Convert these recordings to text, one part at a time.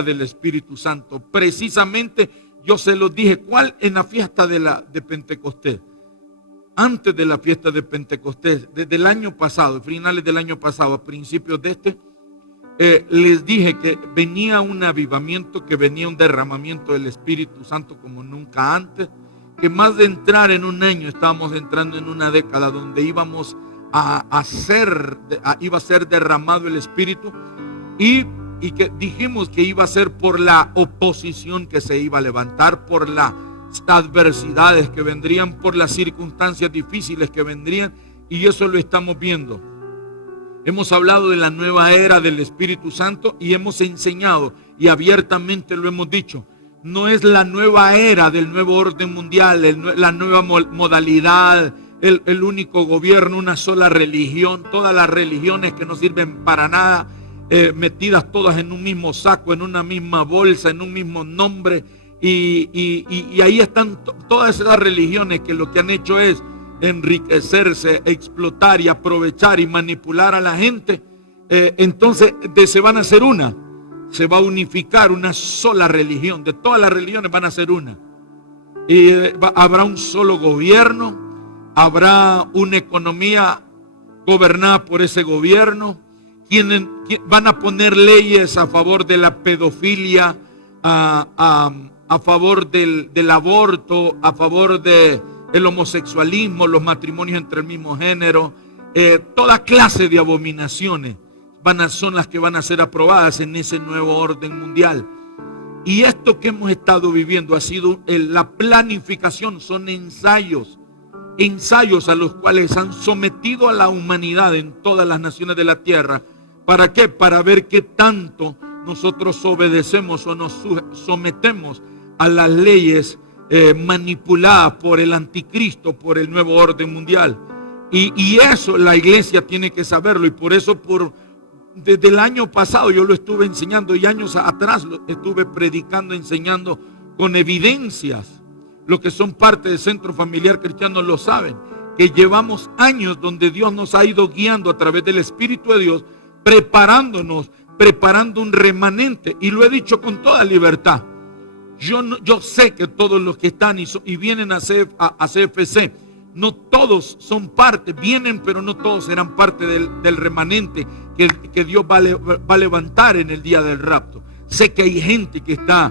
era del Espíritu Santo. Precisamente yo se los dije, ¿cuál? En la fiesta de Pentecostés. Antes de la fiesta de Pentecostés, desde el año pasado, finales del año pasado, a principios de les dije que venía un avivamiento, que venía un derramamiento del Espíritu Santo como nunca antes, que más de entrar en un año, estábamos entrando en una década donde iba a ser derramado el Espíritu, y que dijimos que iba a ser por la oposición que se iba a levantar, por las adversidades que vendrían, por las circunstancias difíciles que vendrían, y eso lo estamos viendo. Hemos hablado de la nueva era del Espíritu Santo y hemos enseñado y abiertamente lo hemos dicho. No es la nueva era del nuevo orden mundial, la nueva modalidad, el único gobierno, una sola religión, todas las religiones que no sirven para nada, metidas todas en un mismo saco, en una misma bolsa, en un mismo nombre. Y ahí están todas esas religiones que lo que han hecho es enriquecerse, explotar y aprovechar y manipular a la gente. Entonces se van a hacer una, se va a unificar una sola religión, de todas las religiones van a ser una, y habrá un solo gobierno, habrá una economía gobernada por ese gobierno, quienes van a poner leyes a favor de la pedofilia, a favor del aborto, a favor del homosexualismo, los matrimonios entre el mismo género, toda clase de abominaciones son las que van a ser aprobadas en ese nuevo orden mundial. Y esto que hemos estado viviendo ha sido la planificación, son ensayos a los cuales han sometido a la humanidad en todas las naciones de la tierra. ¿Para qué? Para ver qué tanto nosotros obedecemos o nos sometemos a las leyes manipuladas por el anticristo, por el nuevo orden mundial. Y eso la iglesia tiene que saberlo, y por eso desde el año pasado yo lo estuve enseñando, y años atrás lo estuve predicando, enseñando con evidencias. Los que son parte del Centro Familiar Cristiano lo saben, que llevamos años donde Dios nos ha ido guiando a través del Espíritu de Dios, preparando un remanente, y lo he dicho con toda libertad. Yo sé que todos los que están y vienen a CFC, no todos son parte, vienen, pero no todos serán parte del remanente que Dios va a levantar en el día del rapto. Sé que hay gente que está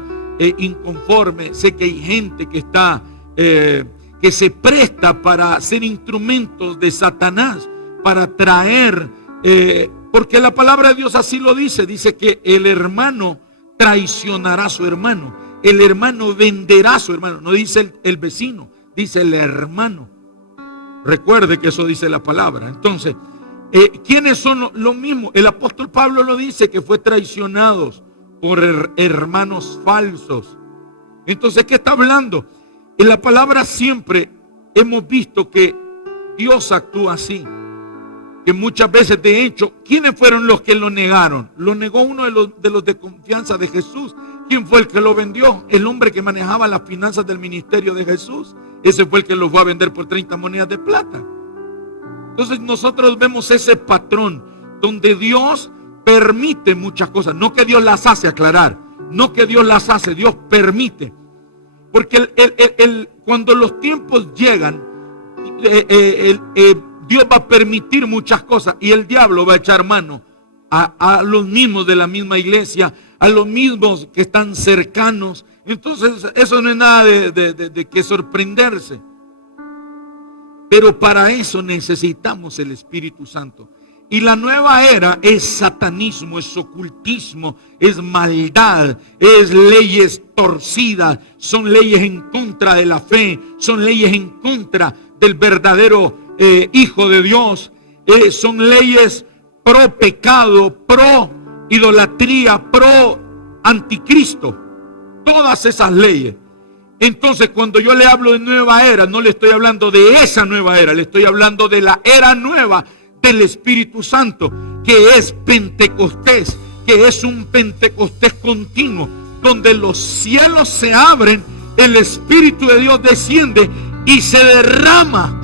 inconforme, sé que hay gente que está que se presta para ser instrumentos de Satanás, para traer, porque la palabra de Dios así lo dice que el hermano traicionará a su hermano, el hermano venderá a su hermano, no dice el vecino, dice el hermano. Recuerde que eso dice la palabra. Entonces, ¿quiénes son lo mismo? El apóstol Pablo lo dice, que fue traicionados por hermanos falsos. Entonces, ¿qué está hablando? En la palabra siempre hemos visto que Dios actúa así, que muchas veces, de hecho, ¿quiénes fueron los que lo negaron? Lo negó uno de los de confianza de Jesús. ¿Quién fue el que lo vendió? El hombre que manejaba las finanzas del ministerio de Jesús. Ese fue el que lo fue a vender por 30 monedas de plata. Entonces nosotros vemos ese patrón donde Dios permite muchas cosas. No que Dios las hace, aclarar. No que Dios las hace, Dios permite. Porque cuando los tiempos llegan, Dios va a permitir muchas cosas, y el diablo va a echar mano a los mismos de la misma iglesia, a los mismos que están cercanos. Entonces eso no es nada de que sorprenderse. Pero para eso necesitamos el Espíritu Santo. Y la nueva era es satanismo, es ocultismo, es maldad, es leyes torcidas, son leyes en contra de la fe, son leyes en contra del verdadero Hijo de Dios, son leyes pro pecado, pro idolatría, pro anticristo, todas esas leyes. Entonces, cuando yo le hablo de nueva era, no le estoy hablando de esa nueva era, le estoy hablando de la era nueva del Espíritu Santo, que es Pentecostés, que es un Pentecostés continuo, donde los cielos se abren, el Espíritu de Dios desciende y se derrama,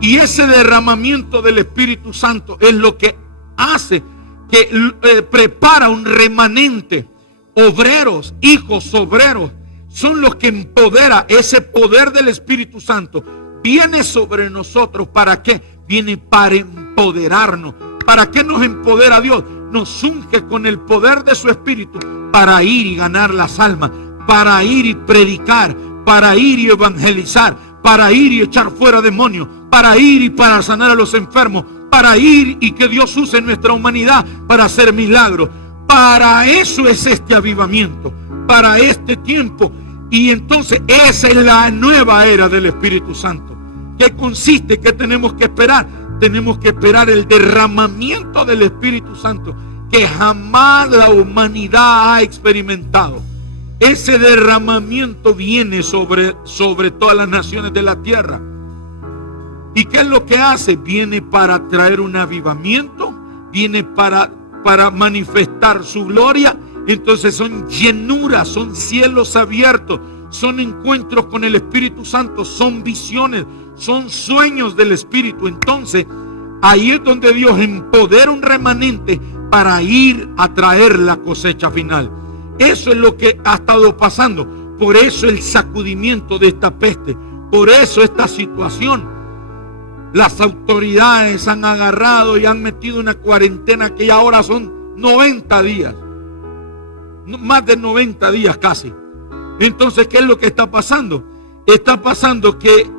y ese derramamiento del Espíritu Santo es lo que hace que prepara un remanente. Obreros, hijos obreros, son los que empodera. Ese poder del Espíritu Santo viene sobre nosotros. ¿Para qué? Viene para empoderarnos. ¿Para qué nos empodera Dios? Nos unge con el poder de su Espíritu para ir y ganar las almas, para ir y predicar, para ir y evangelizar, para ir y echar fuera demonios, para ir y para sanar a los enfermos, para ir y que Dios use nuestra humanidad para hacer milagros. Para eso es este avivamiento, para este tiempo. Y entonces esa es la nueva era del Espíritu Santo. ¿Qué consiste? ¿Qué tenemos que esperar? Tenemos que esperar el derramamiento del Espíritu Santo que jamás la humanidad ha experimentado. Ese derramamiento viene sobre todas las naciones de la tierra. ¿Y qué es lo que hace? Viene para traer un avivamiento, viene para manifestar su gloria. Entonces son llenuras, son cielos abiertos, son encuentros con el Espíritu Santo, son visiones, son sueños del Espíritu. Entonces ahí es donde Dios empodera un remanente para ir a traer la cosecha final. Eso es lo que ha estado pasando. Por eso el sacudimiento de esta peste, por eso esta situación. Las autoridades han agarrado y han metido una cuarentena que ya ahora son 90 días. Más de 90 días casi. Entonces, ¿qué es lo que está pasando? Está pasando que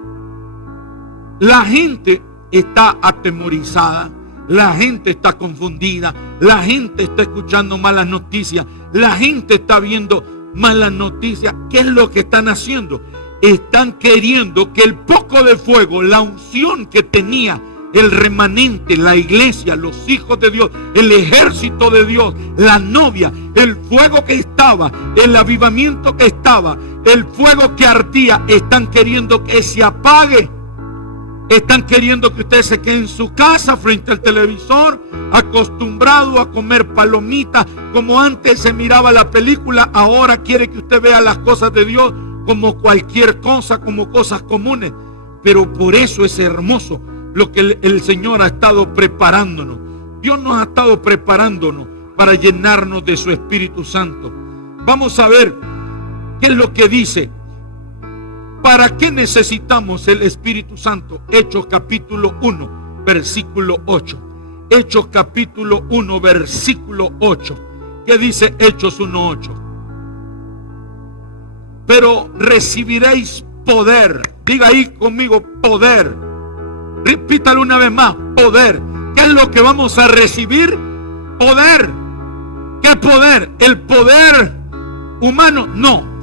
la gente está atemorizada, la gente está confundida, la gente está escuchando malas noticias, la gente está viendo malas noticias. ¿Qué es lo que están haciendo? Están queriendo que el poco de fuego, la unción que tenía el remanente, la iglesia, los hijos de Dios, el ejército de Dios, la novia, el fuego que estaba, el avivamiento que estaba, el fuego que ardía, están queriendo que se apague. Están queriendo que usted se quede en su casa frente al televisor, acostumbrado a comer palomitas, como antes se miraba la película. Ahora quiere que usted vea las cosas de Dios como cualquier cosa, como cosas comunes. Pero por eso es hermoso lo que el Señor ha estado preparándonos. Dios nos ha estado preparándonos para llenarnos de su Espíritu Santo. Vamos a ver qué es lo que dice. ¿Para qué necesitamos el Espíritu Santo? Hechos capítulo 1, versículo 8. Hechos capítulo 1, versículo 8. ¿Qué dice Hechos 1, 8? Pero recibiréis poder. Diga ahí conmigo, poder. Repítalo una vez más, poder. ¿Qué es lo que vamos a recibir? Poder. ¿Qué poder? ¿El poder humano? No.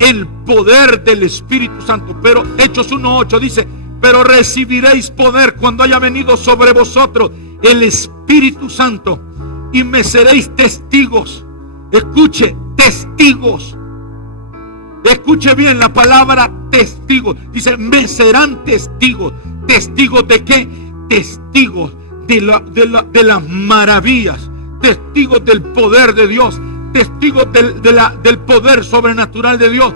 El poder del Espíritu Santo. Pero Hechos 1:8 dice: pero recibiréis poder cuando haya venido sobre vosotros el Espíritu Santo, y me seréis testigos. Escuche, testigos. Escuche bien la palabra testigos. Dice, me serán testigos. ¿Testigos de qué? Testigos de las maravillas. Testigos del poder de Dios. Testigos del poder sobrenatural de Dios.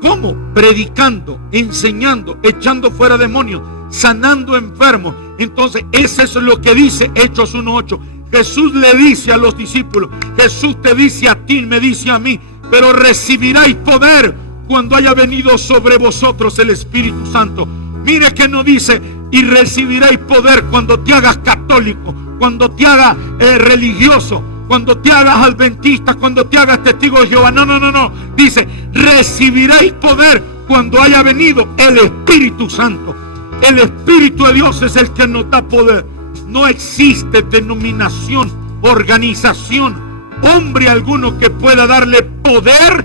¿Cómo? Predicando, enseñando, echando fuera demonios, sanando enfermos. Entonces, eso es lo que dice Hechos 1:8. Jesús le dice a los discípulos, Jesús te dice a ti, me dice a mí, pero recibiráis poder cuando haya venido sobre vosotros el Espíritu Santo. Mire que no dice, y recibiréis poder cuando te hagas católico, cuando te hagas religioso, cuando te hagas adventista, cuando te hagas testigo de Jehová. No. Dice, recibiréis poder cuando haya venido el Espíritu Santo. El Espíritu de Dios es el que nos da poder. No existe denominación, organización, hombre alguno que pueda darle poder,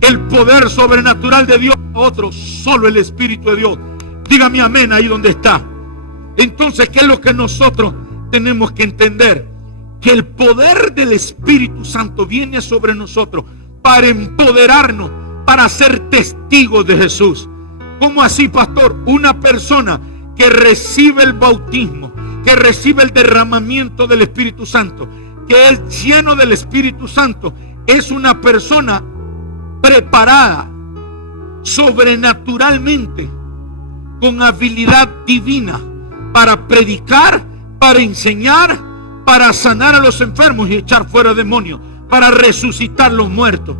el poder sobrenatural de Dios a otro. Solo el Espíritu de Dios. Dígame amén ahí donde está. Entonces, ¿qué es lo que nosotros tenemos que entender? Que el poder del Espíritu Santo viene sobre nosotros para empoderarnos, para ser testigos de Jesús. ¿Cómo así, pastor? Una persona que recibe el bautismo, que recibe el derramamiento del Espíritu Santo, que es lleno del Espíritu Santo, es una persona preparada sobrenaturalmente, con habilidad divina, para predicar, para enseñar, para sanar a los enfermos y echar fuera demonios, para resucitar los muertos.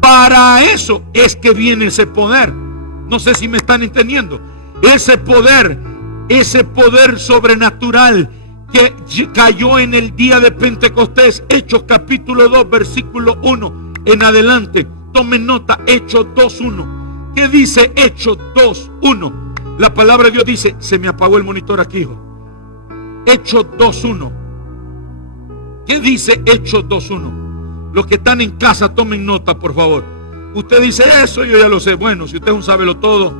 Para eso es que viene ese poder. No sé si me están entendiendo. Ese poder sobrenatural que cayó en el día de Pentecostés. Hechos capítulo 2, versículo 1 en adelante. Tomen nota, Hechos 2:1. ¿Qué dice Hechos 2:1? La palabra de Dios dice, se me apagó el monitor aquí, hijo. Hechos 2:1. ¿Qué dice Hechos 2:1? Los que están en casa, tomen nota, por favor. Usted dice, eso yo ya lo sé. Bueno, si usted es un sábelo-todo,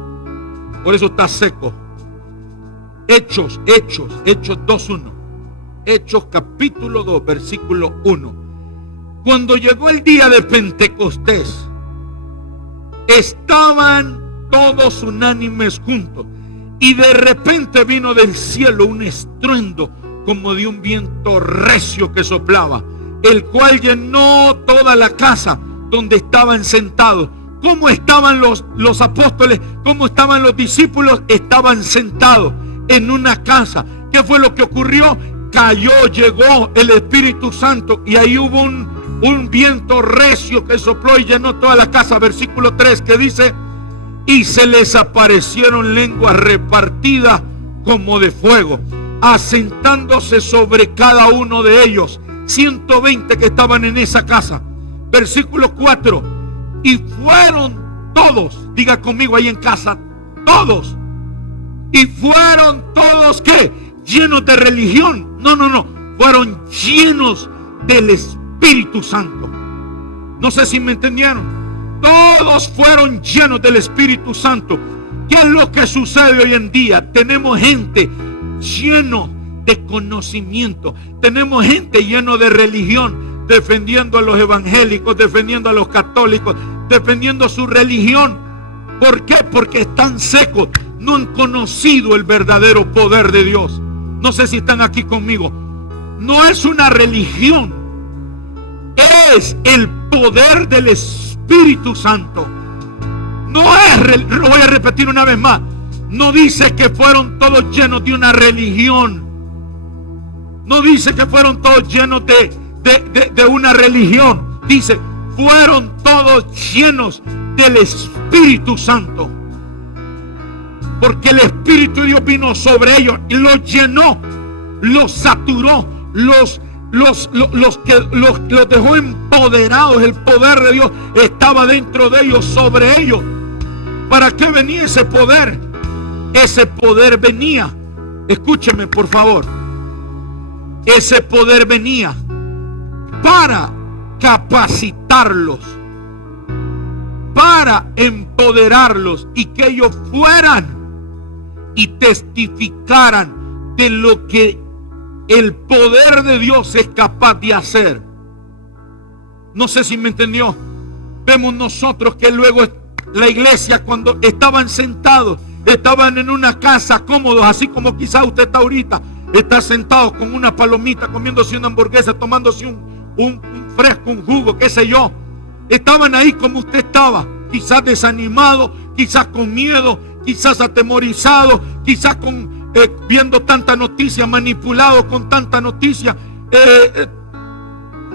por eso está seco. Hechos 2:1. Hechos capítulo 2, versículo 1. Cuando llegó el día de Pentecostés, estaban todos unánimes juntos, y de repente vino del cielo un estruendo como de un viento recio que soplaba, el cual llenó toda la casa donde estaban sentados. ¿Cómo estaban los apóstoles? ¿Cómo estaban los discípulos? Estaban sentados en una casa. ¿Qué fue lo que ocurrió? Llegó el Espíritu Santo, y ahí hubo un viento recio que sopló y llenó toda la casa. Versículo 3, que dice, y se les aparecieron lenguas repartidas como de fuego, asentándose sobre cada uno de ellos. 120 que estaban en esa casa. Versículo 4, y fueron todos, diga conmigo ahí en casa, todos. Y fueron todos, ¿qué? Llenos de religión. No. Fueron llenos del Espíritu Santo. No sé si me entendieron. Todos fueron llenos del Espíritu Santo. ¿Qué es lo que sucede hoy en día? Tenemos gente lleno de conocimiento. Tenemos gente lleno de religión, defendiendo a los evangélicos, defendiendo a los católicos, defendiendo su religión. ¿Por qué? Porque están secos. No han conocido el verdadero poder de Dios. No sé si están aquí conmigo. No es una religión, es el poder del Espíritu Santo. No es, lo voy a repetir una vez más, no dice que fueron todos llenos de una religión. No dice que fueron todos llenos de una religión. Dice, fueron todos llenos del Espíritu Santo. Porque el Espíritu de Dios vino sobre ellos y los llenó, los saturó, los dejó empoderados. El poder de Dios estaba dentro de ellos, sobre ellos. ¿Para qué venía ese poder? Ese poder venía, escúcheme por favor, ese poder venía para capacitarlos, para empoderarlos, y que ellos fueran y testificaran de lo que el poder de Dios es capaz de hacer. No sé si me entendió. Vemos nosotros que luego la iglesia, cuando estaban sentados, estaban en una casa cómodos, así como quizás usted está ahorita, está sentado con una palomita, comiéndose una hamburguesa, tomándose un fresco, un jugo, qué sé yo. Estaban ahí como usted estaba, quizás desanimado, quizás con miedo, quizás atemorizado, quizás viendo tanta noticia, manipulado con tanta noticia,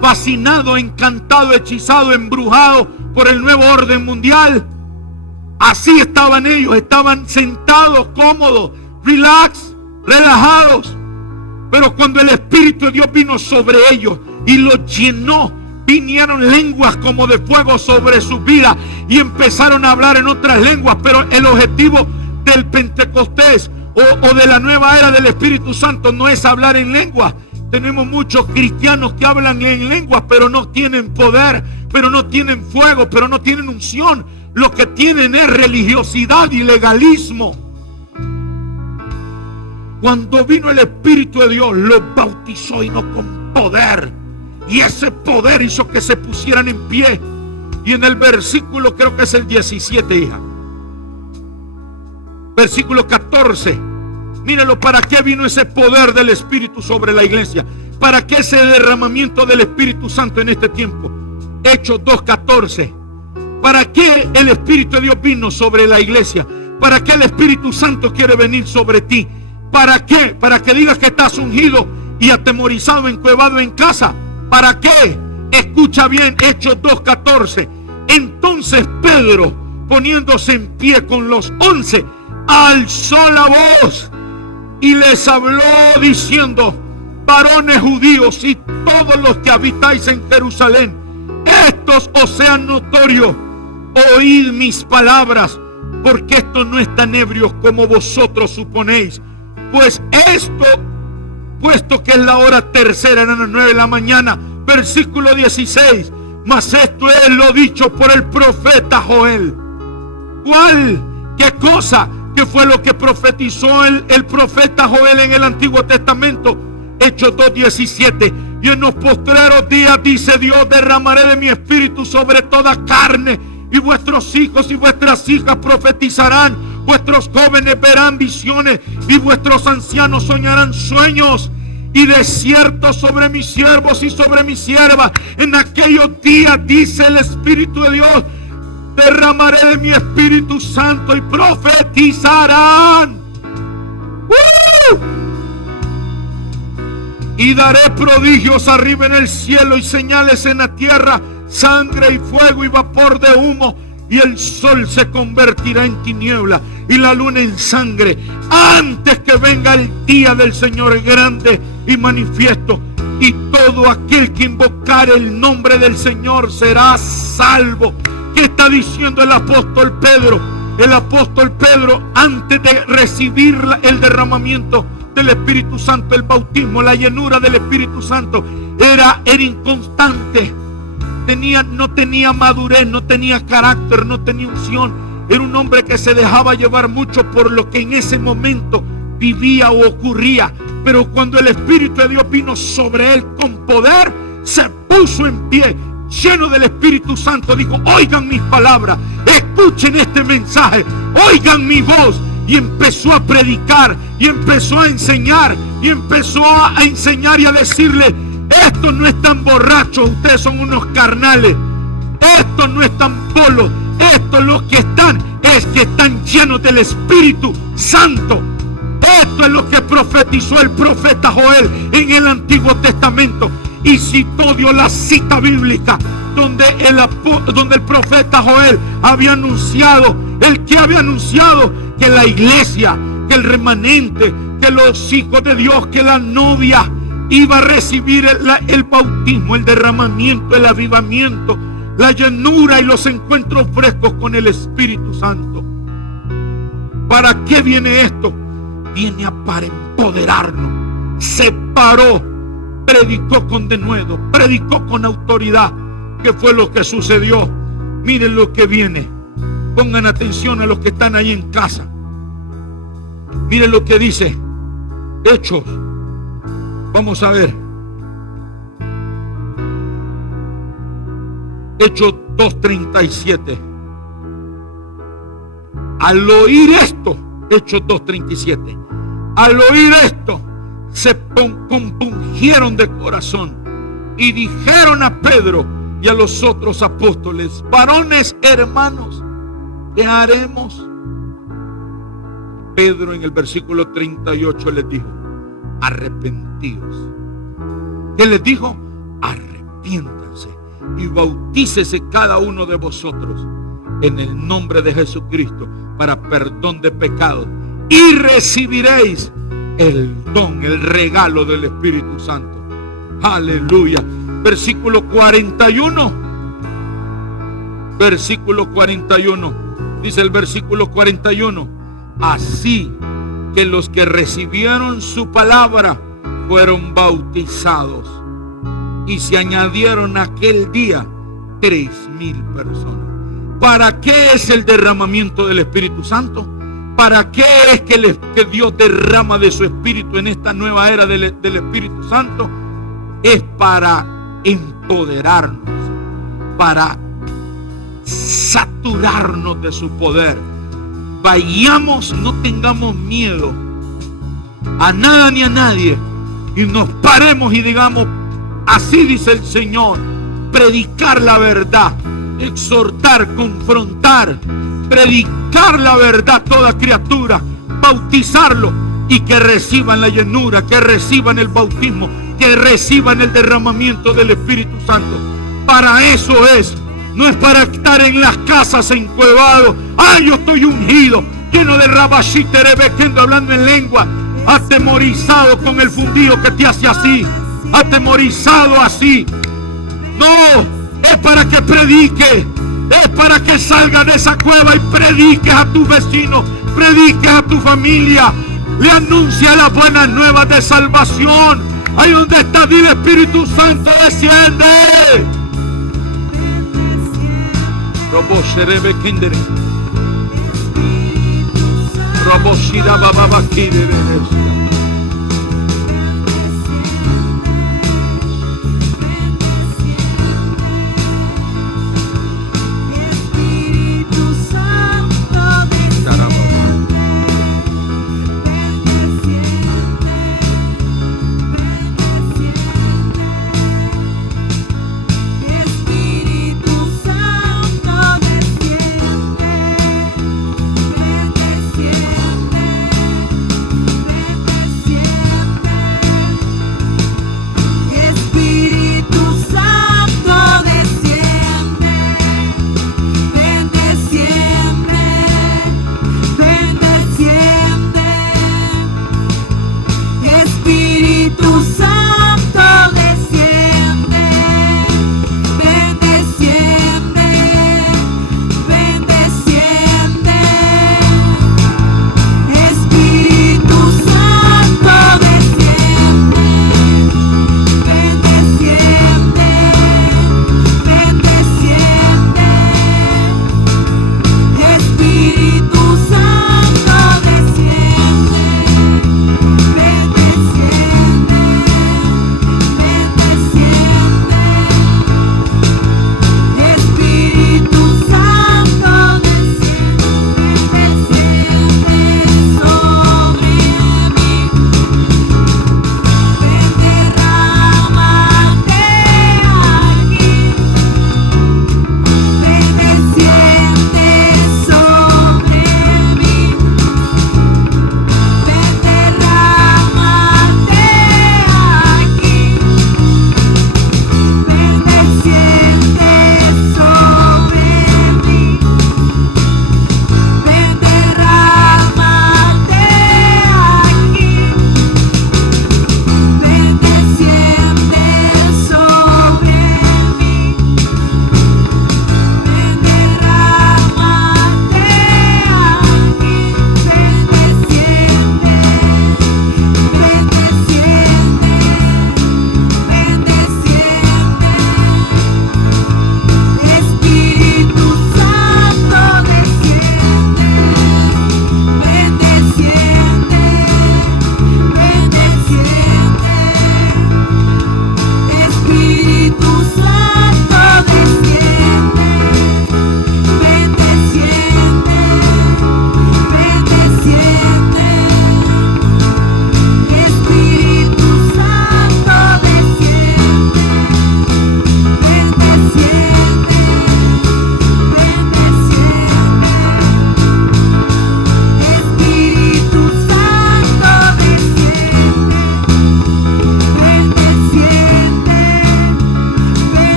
fascinado, encantado, hechizado, embrujado por el nuevo orden mundial. Así estaban ellos, estaban sentados, cómodos, relajados. Pero cuando el Espíritu de Dios vino sobre ellos y los llenó, vinieron lenguas como de fuego sobre sus vidas y empezaron a hablar en otras lenguas. Pero el objetivo del Pentecostés o de la nueva era del Espíritu Santo no es hablar en lenguas. Tenemos muchos cristianos que hablan en lenguas, pero no tienen poder, pero no tienen fuego, pero no tienen unción. Lo que tienen es religiosidad y legalismo. Cuando vino el Espíritu de Dios, los bautizó, y no con poder. Y ese poder hizo que se pusieran en pie. Y en el versículo, creo que es el 17, hija. Versículo 14. Míralo, ¿para qué vino ese poder del Espíritu sobre la iglesia? ¿Para qué ese derramamiento del Espíritu Santo en este tiempo? Hechos 2:14. ¿Para qué el Espíritu de Dios vino sobre la iglesia? ¿Para qué el Espíritu Santo quiere venir sobre ti? ¿Para qué? Para que digas que estás ungido y atemorizado, encuevado en casa. ¿Para qué? Escucha bien, Hechos 2:14. Entonces Pedro, poniéndose en pie con los 11, alzó la voz y les habló diciendo: varones judíos y todos los que habitáis en Jerusalén, estos os sean notorios, oíd mis palabras, porque esto no es tan ebrio como vosotros suponéis. Pues esto, puesto que es la hora tercera, eran las 9 de la mañana, versículo 16, mas esto es lo dicho por el profeta Joel. ¿Cuál? ¿Qué cosa? ¿Qué fue lo que profetizó el profeta Joel en el Antiguo Testamento? Hechos 2:17. Y en los postreros días, dice Dios, derramaré de mi espíritu sobre toda carne, y vuestros hijos y vuestras hijas profetizarán, vuestros jóvenes verán visiones, y vuestros ancianos soñarán sueños. Y de cierto sobre mis siervos y sobre mis siervas, en aquellos días, dice el Espíritu de Dios, derramaré de mi Espíritu Santo y profetizarán. Y daré prodigios arriba en el cielo y señales en la tierra, sangre y fuego y vapor de humo, y el sol se convertirá en tiniebla y la luna en sangre, antes que venga el día del Señor grande y manifiesto. Y todo aquel que invocare el nombre del Señor será salvo. ¿Qué está diciendo el apóstol Pedro? El apóstol Pedro, antes de recibir el derramamiento del Espíritu Santo, el bautismo, la llenura del Espíritu Santo, era inconstante. No tenía madurez, no tenía carácter, no tenía unción. Era un hombre que se dejaba llevar mucho por lo que en ese momento vivía o ocurría. Pero cuando el Espíritu de Dios vino sobre él con poder, se puso en pie, lleno del Espíritu Santo. Dijo: oigan mis palabras, escuchen este mensaje, oigan mi voz. Y empezó a predicar, y empezó a enseñar, y empezó a enseñar y a decirle: estos no están borrachos, ustedes son unos carnales. Estos no están polos, estos los que están, es que están llenos del Espíritu Santo. Esto es lo que profetizó el profeta Joel en el Antiguo Testamento. Y citó Dios la cita bíblica donde el profeta Joel había anunciado, que la iglesia, que el remanente, que los hijos de Dios, que la novia iba a recibir el bautismo, el derramamiento, el avivamiento, la llenura y los encuentros frescos con el Espíritu Santo. ¿Para qué viene esto? Viene para empoderarnos. Se paró, predicó con denuedo, predicó con autoridad. ¿Qué fue lo que sucedió? Miren lo que viene. Pongan atención a los que están ahí en casa. Miren lo que dice Hechos. Vamos a ver. Hechos 2:37. Al oír esto, Hechos 2:37. Al oír esto, se compungieron de corazón y dijeron a Pedro y a los otros apóstoles: varones hermanos, ¿qué haremos? Pedro en el versículo 38 les dijo: arrepentíos. ¿Qué les dijo? Arrepiéntanse y bautícese cada uno de vosotros en el nombre de Jesucristo para perdón de pecados, y recibiréis el don, el regalo del Espíritu Santo. Aleluya. Versículo 41. Versículo 41. Dice el versículo 41: así que los que recibieron su palabra fueron bautizados, y se añadieron aquel día 3,000 personas. ¿Para qué es el derramamiento del Espíritu Santo? ¿Para qué es que Dios derrama de su Espíritu en esta nueva era del Espíritu Santo? Es para empoderarnos, para saturarnos de su poder. Vayamos, no tengamos miedo a nada ni a nadie, y nos paremos y digamos: así dice el Señor. Predicar la verdad, exhortar, confrontar, predicar la verdad a toda criatura, bautizarlo, y que reciban la llenura, que reciban el bautismo, que reciban el derramamiento del Espíritu Santo. Para eso es, no es para estar en las casas encuevados. ¡Ay, yo estoy ungido! Lleno de rabashiterebequendo, hablando en lengua, atemorizado con el fundido que te hace así, atemorizado así. No, es para que predique, es para que salga de esa cueva y prediques a tus vecinos, prediques a tu familia, le anuncia las buenas nuevas de salvación. Ahí donde está, dile: Espíritu Santo, desciende.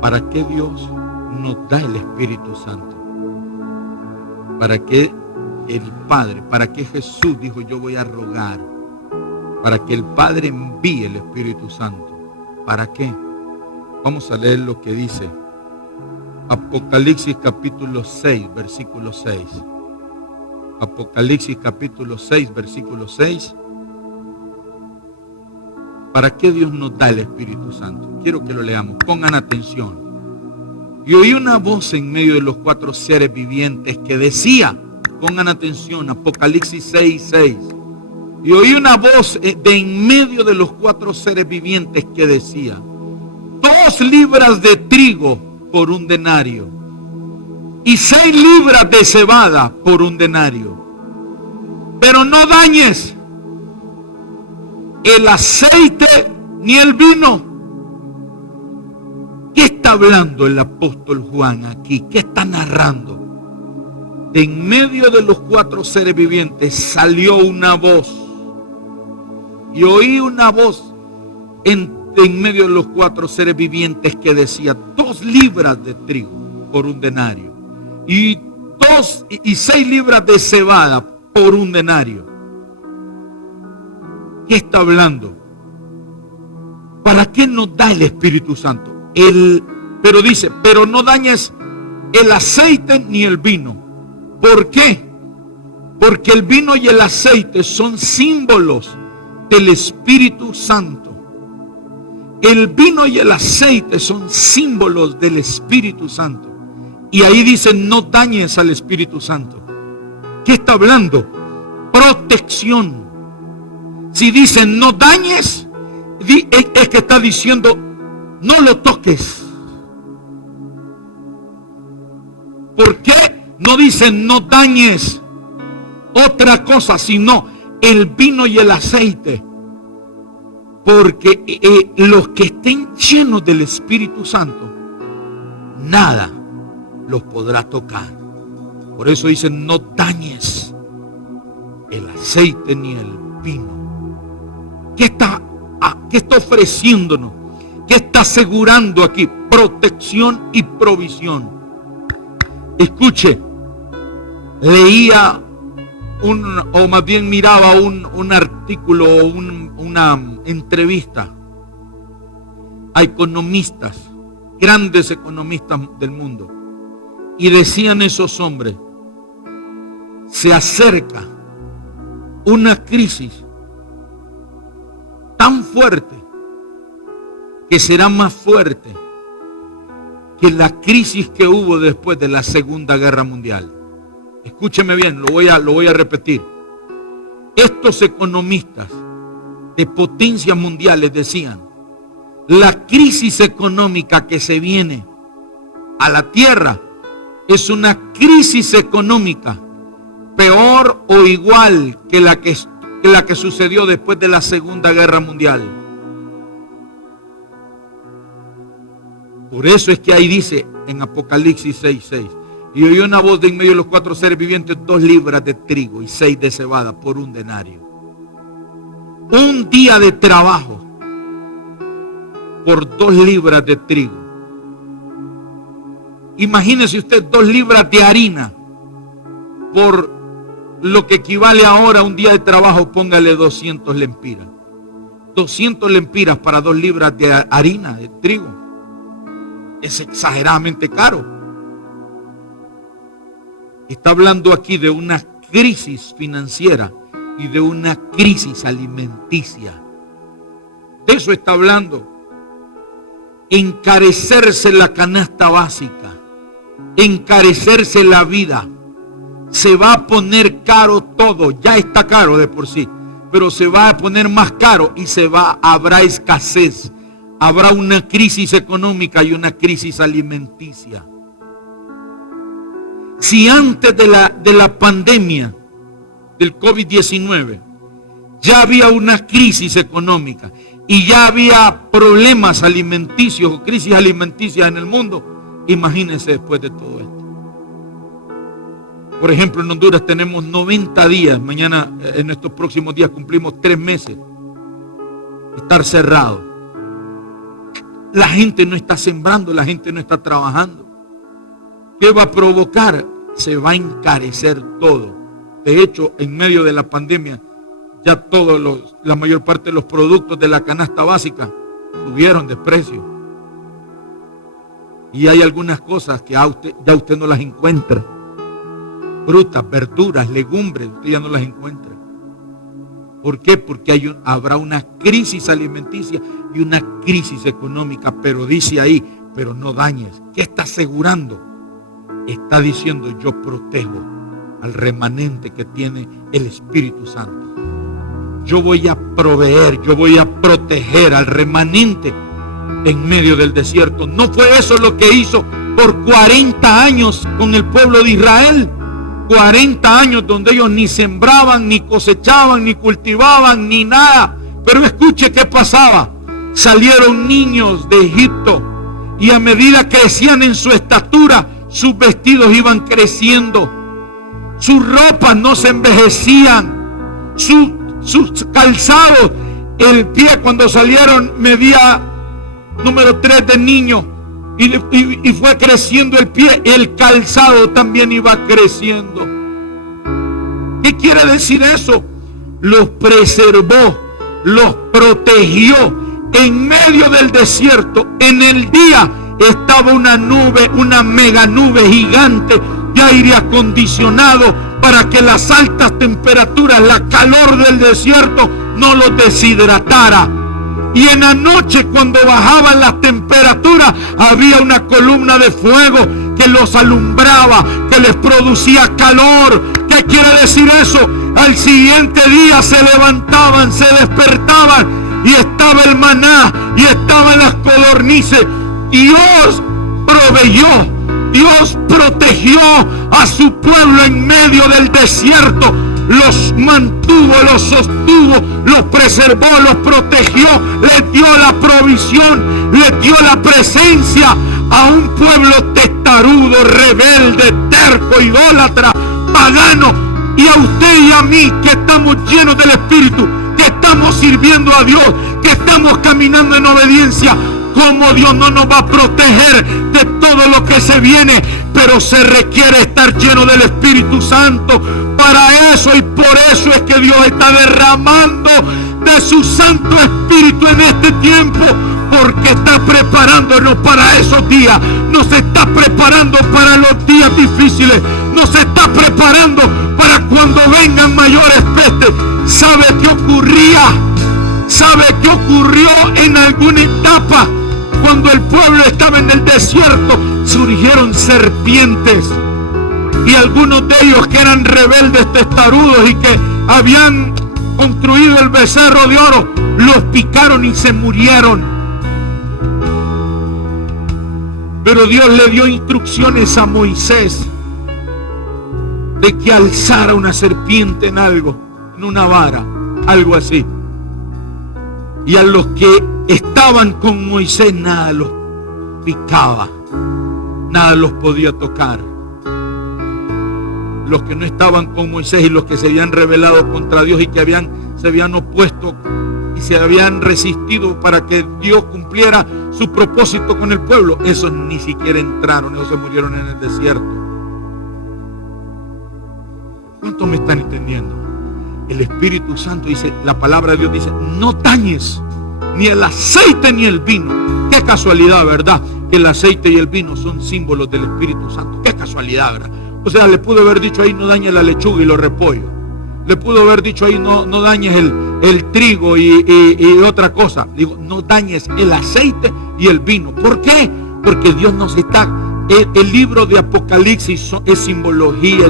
¿Para qué Dios nos da el Espíritu Santo? ¿Para qué el Padre, para qué Jesús dijo yo voy a rogar? Para que el Padre envíe el Espíritu Santo. ¿Para qué? Vamos a leer lo que dice Apocalipsis capítulo 6, versículo 6. Apocalipsis capítulo 6, versículo 6. ¿Para qué Dios nos da el Espíritu Santo? Quiero que lo leamos, pongan atención. Y oí una voz en medio de los 4 seres vivientes que decía, pongan atención, Apocalipsis 6, 6. Y oí una voz de en medio de los 4 seres vivientes que decía, 2 libras de trigo por un denario y 6 libras de cebada por un denario. Pero no dañes el aceite ni el vino. ¿Qué está hablando el apóstol Juan aquí? ¿Qué está narrando? De en medio de los 4 seres vivientes salió una voz. Y oí una voz en medio de los 4 seres vivientes que decía 2 libras de trigo por un denario y 6 libras de cebada por un denario. ¿Qué está hablando? ¿Para qué nos da el Espíritu Santo? Pero dice, pero no dañes el aceite ni el vino. ¿Por qué? Porque el vino y el aceite son símbolos del Espíritu Santo. El vino y el aceite son símbolos del Espíritu Santo. Y ahí dice, no dañes al Espíritu Santo. ¿Qué está hablando? Protección. Si dice no dañes, es que está diciendo no lo toques. ¿Por qué no dice no dañes otra cosa, sino el vino y el aceite? Porque los que estén llenos del Espíritu Santo, nada los podrá tocar. Por eso dicen no dañes el aceite ni el vino. ¿Qué está ofreciéndonos? ¿Qué está asegurando aquí? Protección y provisión. Escuche, leía o más bien miraba un artículo o una entrevista a economistas, grandes economistas del mundo, y decían esos hombres, se acerca una crisis tan fuerte que será más fuerte que la crisis que hubo después de la Segunda Guerra Mundial. Escúcheme bien, lo voy a repetir. Estos economistas de potencias mundiales decían, la crisis económica que se viene a la tierra es una crisis económica peor o igual que la que sucedió después de la Segunda Guerra Mundial. Por eso es que ahí dice en Apocalipsis 6:6, y oí una voz de en medio de los 4 seres vivientes, 2 libras de trigo y 6 de cebada por un denario. Un día de trabajo por 2 libras de trigo. Imagínese usted 2 libras de harina por lo que equivale ahora a un día de trabajo, póngale 200 lempiras. 200 lempiras para 2 libras de harina, de trigo. Es exageradamente caro. Está hablando aquí de una crisis financiera y de una crisis alimenticia. De eso está hablando. Encarecerse la canasta básica, encarecerse la vida. Se va a poner caro todo, ya está caro de por sí, pero se va a poner más caro y habrá escasez, habrá una crisis económica y una crisis alimenticia. Si antes de la pandemia del COVID-19 ya había una crisis económica y ya había problemas alimenticios o crisis alimenticias en el mundo, imagínense después de todo esto. Por ejemplo, en Honduras tenemos 90 días, mañana en estos próximos días cumplimos 3 meses de estar cerrados. La gente no está sembrando, la gente no está trabajando. ¿Qué va a provocar? Se va a encarecer todo. De hecho, en medio de la pandemia, ya la mayor parte de los productos de la canasta básica subieron de precio. Y hay algunas cosas que ya usted no las encuentra. Frutas, verduras, legumbres, usted ya no las encuentra. ¿Por qué? Porque habrá una crisis alimenticia y una crisis económica. Pero dice ahí, pero no dañes. ¿Qué está asegurando? Está diciendo, yo protejo al remanente que tiene el Espíritu Santo. Yo voy a proveer, yo voy a proteger al remanente en medio del desierto. ¿No fue eso lo que hizo por 40 años con el pueblo de Israel? 40 años donde ellos ni sembraban, ni cosechaban, ni cultivaban, ni nada. Pero escuche qué pasaba. Salieron niños de Egipto y a medida que crecían en su estatura, sus vestidos iban creciendo. Sus ropas no se envejecían. Sus calzados, el pie cuando salieron medía número 3 de niño. Y fue creciendo el pie, el calzado también iba creciendo. ¿Qué quiere decir eso? Los preservó, los protegió. En medio del desierto, en el día, estaba una nube, una mega nube gigante de aire acondicionado para que las altas temperaturas, la calor del desierto no los deshidratara. Y en la noche, cuando bajaban las temperaturas, había una columna de fuego que los alumbraba, que les producía calor. ¿Qué quiere decir eso? Al siguiente día se levantaban, se despertaban y estaba el maná y estaban las codornices. Dios proveyó, Dios protegió a su pueblo en medio del desierto. Los mantuvo, los sostuvo, los preservó, los protegió, les dio la provisión, les dio la presencia a un pueblo testarudo, rebelde, terco, idólatra, pagano. Y a usted y a mí, que estamos llenos del Espíritu, que estamos sirviendo a Dios, que estamos caminando en obediencia, ¿cómo Dios no nos va a proteger de todo lo que se viene? Pero se requiere estar lleno del Espíritu Santo para eso, y por eso es que Dios está derramando de su Santo Espíritu en este tiempo, porque está preparándonos para esos días, nos está preparando para los días difíciles, nos está preparando para cuando vengan mayores pestes. ¿Sabe qué ocurría? ¿Sabe qué ocurrió en alguna etapa? Cuando el pueblo estaba en el desierto, surgieron serpientes. Y algunos de ellos que eran rebeldes, testarudos y que habían construido el becerro de oro, los picaron y se murieron. Pero Dios le dio instrucciones a Moisés de que alzara una serpiente en algo, en una vara, algo así. Y a los que estaban con Moisés, nada los picaba, nada los podía tocar. Los que no estaban con Moisés y los que se habían rebelado contra Dios y que se habían opuesto y se habían resistido para que Dios cumpliera su propósito con el pueblo, esos ni siquiera entraron, esos se murieron en el desierto. ¿Cuántos me están entendiendo? El Espíritu Santo dice, la palabra de Dios dice, no dañes ni el aceite ni el vino. Qué casualidad, ¿verdad? Que el aceite y el vino son símbolos del Espíritu Santo. Qué casualidad, ¿verdad? O sea, le pudo haber dicho ahí, no dañes la lechuga y los repollos. Le pudo haber dicho ahí, no dañes el trigo y otra cosa. Digo, no dañes el aceite y el vino. ¿Por qué? Porque Dios nos está... El libro de Apocalipsis es simbología,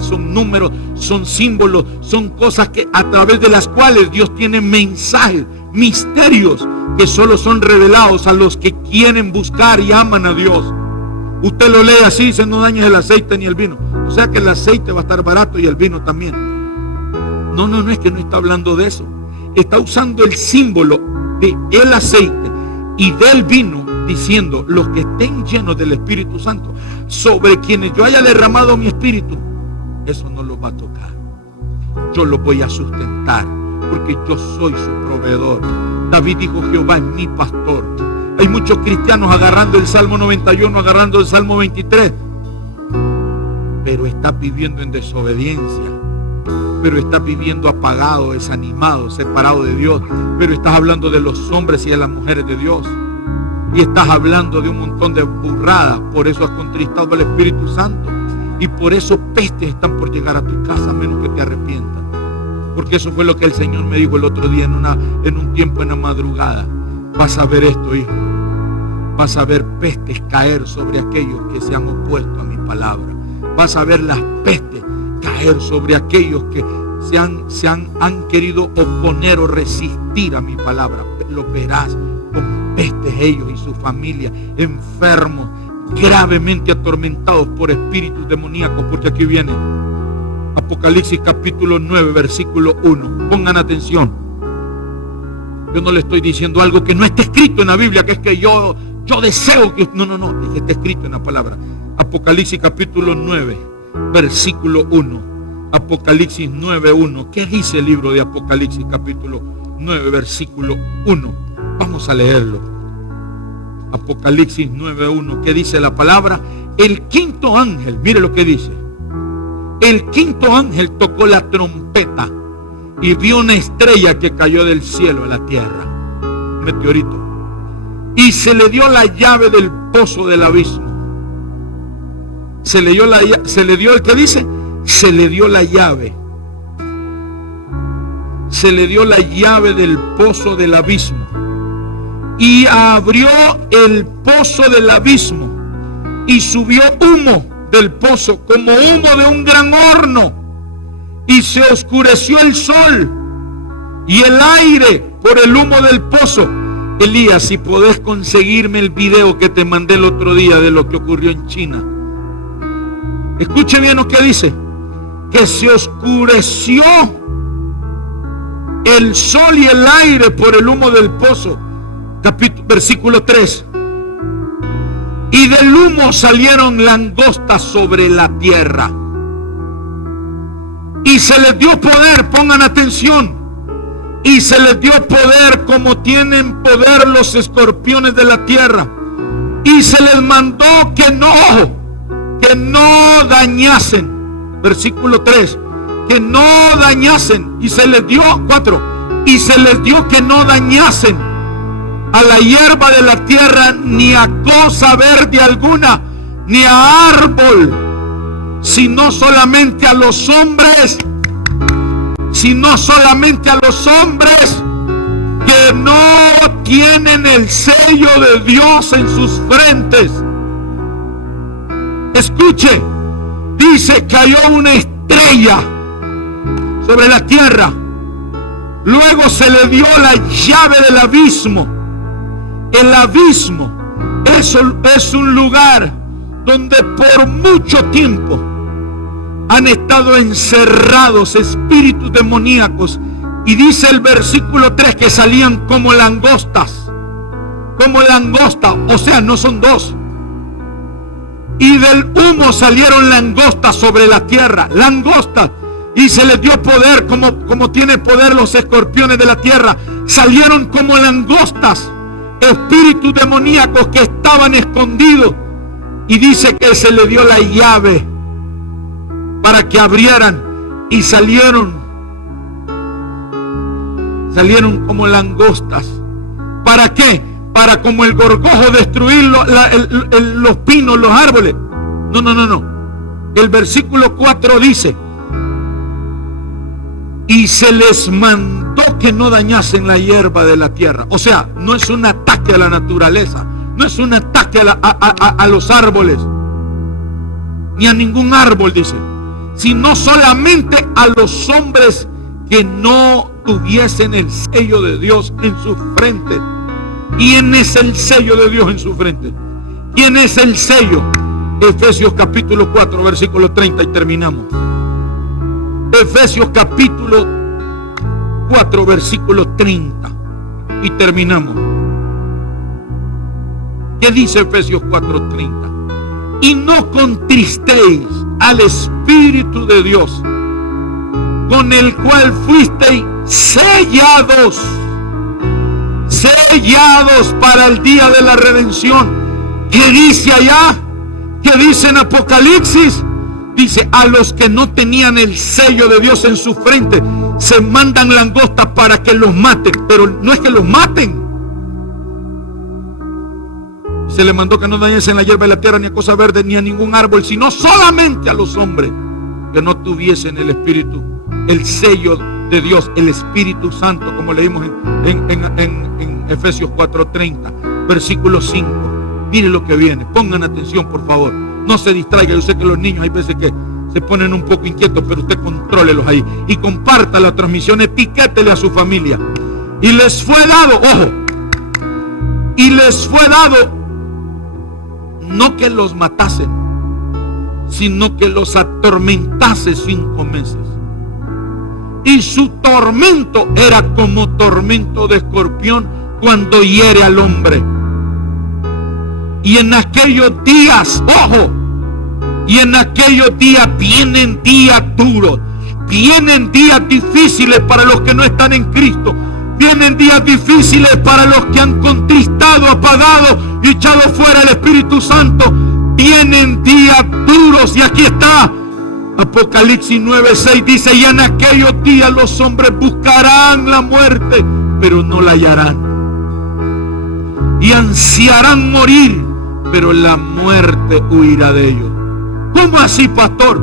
son números, son símbolos, son cosas a través de las cuales Dios tiene mensajes, misterios que solo son revelados a los que quieren buscar y aman a Dios. Usted lo lee así, dice, no dañes el aceite ni el vino. O sea que el aceite va a estar barato y el vino también. No es que no está hablando de eso. Está usando el símbolo del aceite y del vino, diciendo, los que estén llenos del Espíritu Santo, sobre quienes yo haya derramado mi espíritu, eso no los va a tocar. Yo los voy a sustentar, porque yo soy su proveedor. David dijo, Jehová es mi pastor. Hay muchos cristianos agarrando el Salmo 91, agarrando el Salmo 23, pero está viviendo en desobediencia, pero está viviendo apagado, desanimado, separado de Dios. Pero estás hablando de los hombres y de las mujeres de Dios, y estás hablando de un montón de burradas. Por eso has contristado al Espíritu Santo, y por eso pestes están por llegar a tu casa, a menos que te arrepientas. Porque eso fue lo que el Señor me dijo el otro día en un tiempo, en la madrugada. Vas a ver esto, hijo. Vas a ver pestes caer sobre aquellos que se han opuesto a mi palabra. Vas a ver las pestes caer sobre aquellos que han querido oponer o resistir a mi palabra. Lo verás con pestes ellos y su familia, enfermos, gravemente atormentados por espíritus demoníacos. Porque aquí viene Apocalipsis capítulo 9, versículo 1. Pongan atención. Yo no le estoy diciendo algo que no está escrito en la Biblia, que es que yo deseo que... No, es que está escrito en la palabra. Apocalipsis capítulo 9, versículo 1. Apocalipsis 9, 1. ¿Qué dice el libro de Apocalipsis capítulo 9, versículo 1? Vamos a leerlo. Apocalipsis 9, 1. ¿Qué dice la palabra? El quinto ángel, mire lo que dice. El quinto ángel tocó la trompeta y vio una estrella que cayó del cielo a la tierra, un meteorito, y se le dio la llave del pozo del abismo. Se le dio el que dice, se le dio la llave. Se le dio la llave del pozo del abismo, y abrió el pozo del abismo, y subió humo del pozo como humo de un gran horno, y se oscureció el sol y el aire por el humo del pozo. Elías, si podés conseguirme el video que te mandé el otro día de lo que ocurrió en China. Escuche bien lo que dice. Que se oscureció el sol y el aire por el humo del pozo. Versículo 3. Y del humo salieron langostas sobre la tierra. Y se les dio poder, pongan atención. Y se les dio poder como tienen poder los escorpiones de la tierra. Y se les mandó que no dañasen. Versículo 3. Que no dañasen. Y se les dio 4. Y se les dio que no dañasen a la hierba de la tierra, ni a cosa verde alguna, ni a árbol, sino solamente a los hombres, que no tienen el sello de Dios en sus frentes. Escuche, dice, cayó una estrella sobre la tierra. Luego se le dio la llave del abismo. El abismo es un lugar donde por mucho tiempo han estado encerrados espíritus demoníacos. Y dice el versículo 3 que salían como langostas. O sea, no son dos. Y del humo salieron langostas sobre la tierra. Langostas. Y se les dio poder como tiene poder los escorpiones de la tierra. Salieron como langostas. Espíritus demoníacos que estaban escondidos. Y dice que se le dio la llave para que abrieran. Y salieron como langostas. ¿Para qué? Para como el gorgojo destruir los pinos, los árboles. No. El versículo 4 dice: y se les mandó que no dañasen la hierba de la tierra. O sea, no es un ataque a la naturaleza, no es un ataque a los árboles, ni a ningún árbol, dice, sino solamente a los hombres que no tuviesen el sello de Dios en su frente. ¿Quién es el sello de Dios en su frente? ¿Quién es el sello? Efesios capítulo 4, versículo 30 y terminamos. Efesios capítulo 4, versículo 30 y terminamos. ¿Qué dice Efesios 4:30? Y no contristéis al Espíritu de Dios, con el cual fuisteis sellados sellados para el día de la redención. ¿Qué dice allá? ¿Qué dice en Apocalipsis? Dice, a los que no tenían el sello de Dios en su frente, se mandan langostas para que los maten. Pero no es que los maten. Se le mandó que no dañesen la hierba de la tierra, ni a cosa verde, ni a ningún árbol, sino solamente a los hombres que no tuviesen el Espíritu, el sello de Dios, el Espíritu Santo, como leímos en Efesios 4:30, versículo 5. Miren lo que viene, pongan atención por favor, no se distraigan. Yo sé que los niños hay veces que se ponen un poco inquietos, pero usted contrólelos ahí y comparta la transmisión, etiquétele a su familia. Y les fue dado, ojo, y les fue dado no que los matasen, sino que los atormentase 5 meses. Y su tormento era como tormento de escorpión cuando hiere al hombre. Y en aquellos días, ojo, y en aquellos días vienen días duros, vienen días difíciles para los que no están en Cristo, vienen días difíciles para los que han contristado, apagado y echado fuera el Espíritu Santo. Vienen días duros, y aquí está Apocalipsis 9:6, dice, y en aquellos días los hombres buscarán la muerte, pero no la hallarán, y ansiarán morir, pero la muerte huirá de ellos. ¿Cómo así, pastor?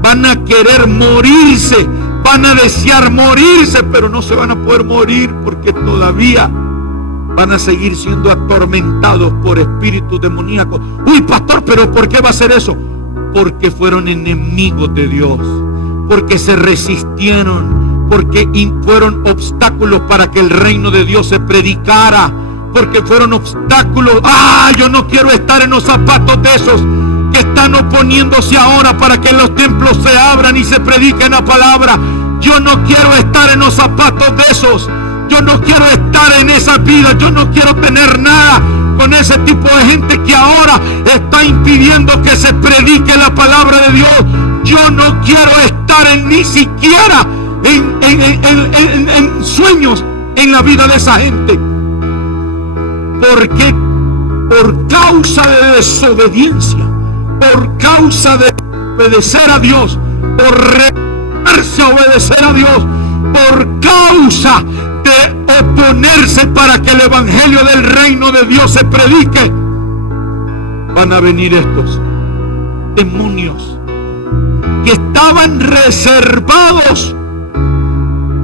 Van a querer morirse, van a desear morirse, pero no se van a poder morir porque todavía van a seguir siendo atormentados por espíritus demoníacos. Uy, pastor, pero ¿por qué va a ser eso? Porque fueron enemigos de Dios, porque se resistieron, porque fueron obstáculos para que el reino de Dios se predicara, porque fueron obstáculos. Yo no quiero estar en los zapatos de esos que están oponiéndose ahora para que los templos se abran y se prediquen la palabra. Yo no quiero estar en los zapatos de esos. Yo no quiero estar en esa vida. Yo no quiero tener nada con ese tipo de gente que ahora está impidiendo que se predique la palabra de Dios. Yo no quiero estar ni siquiera en sueños en la vida de esa gente. Porque por causa de desobediencia, por causa de obedecer a Dios, por rehuirse a obedecer a Dios, por causa de oponerse para que el evangelio del reino de Dios se predique, van a venir estos demonios que estaban reservados,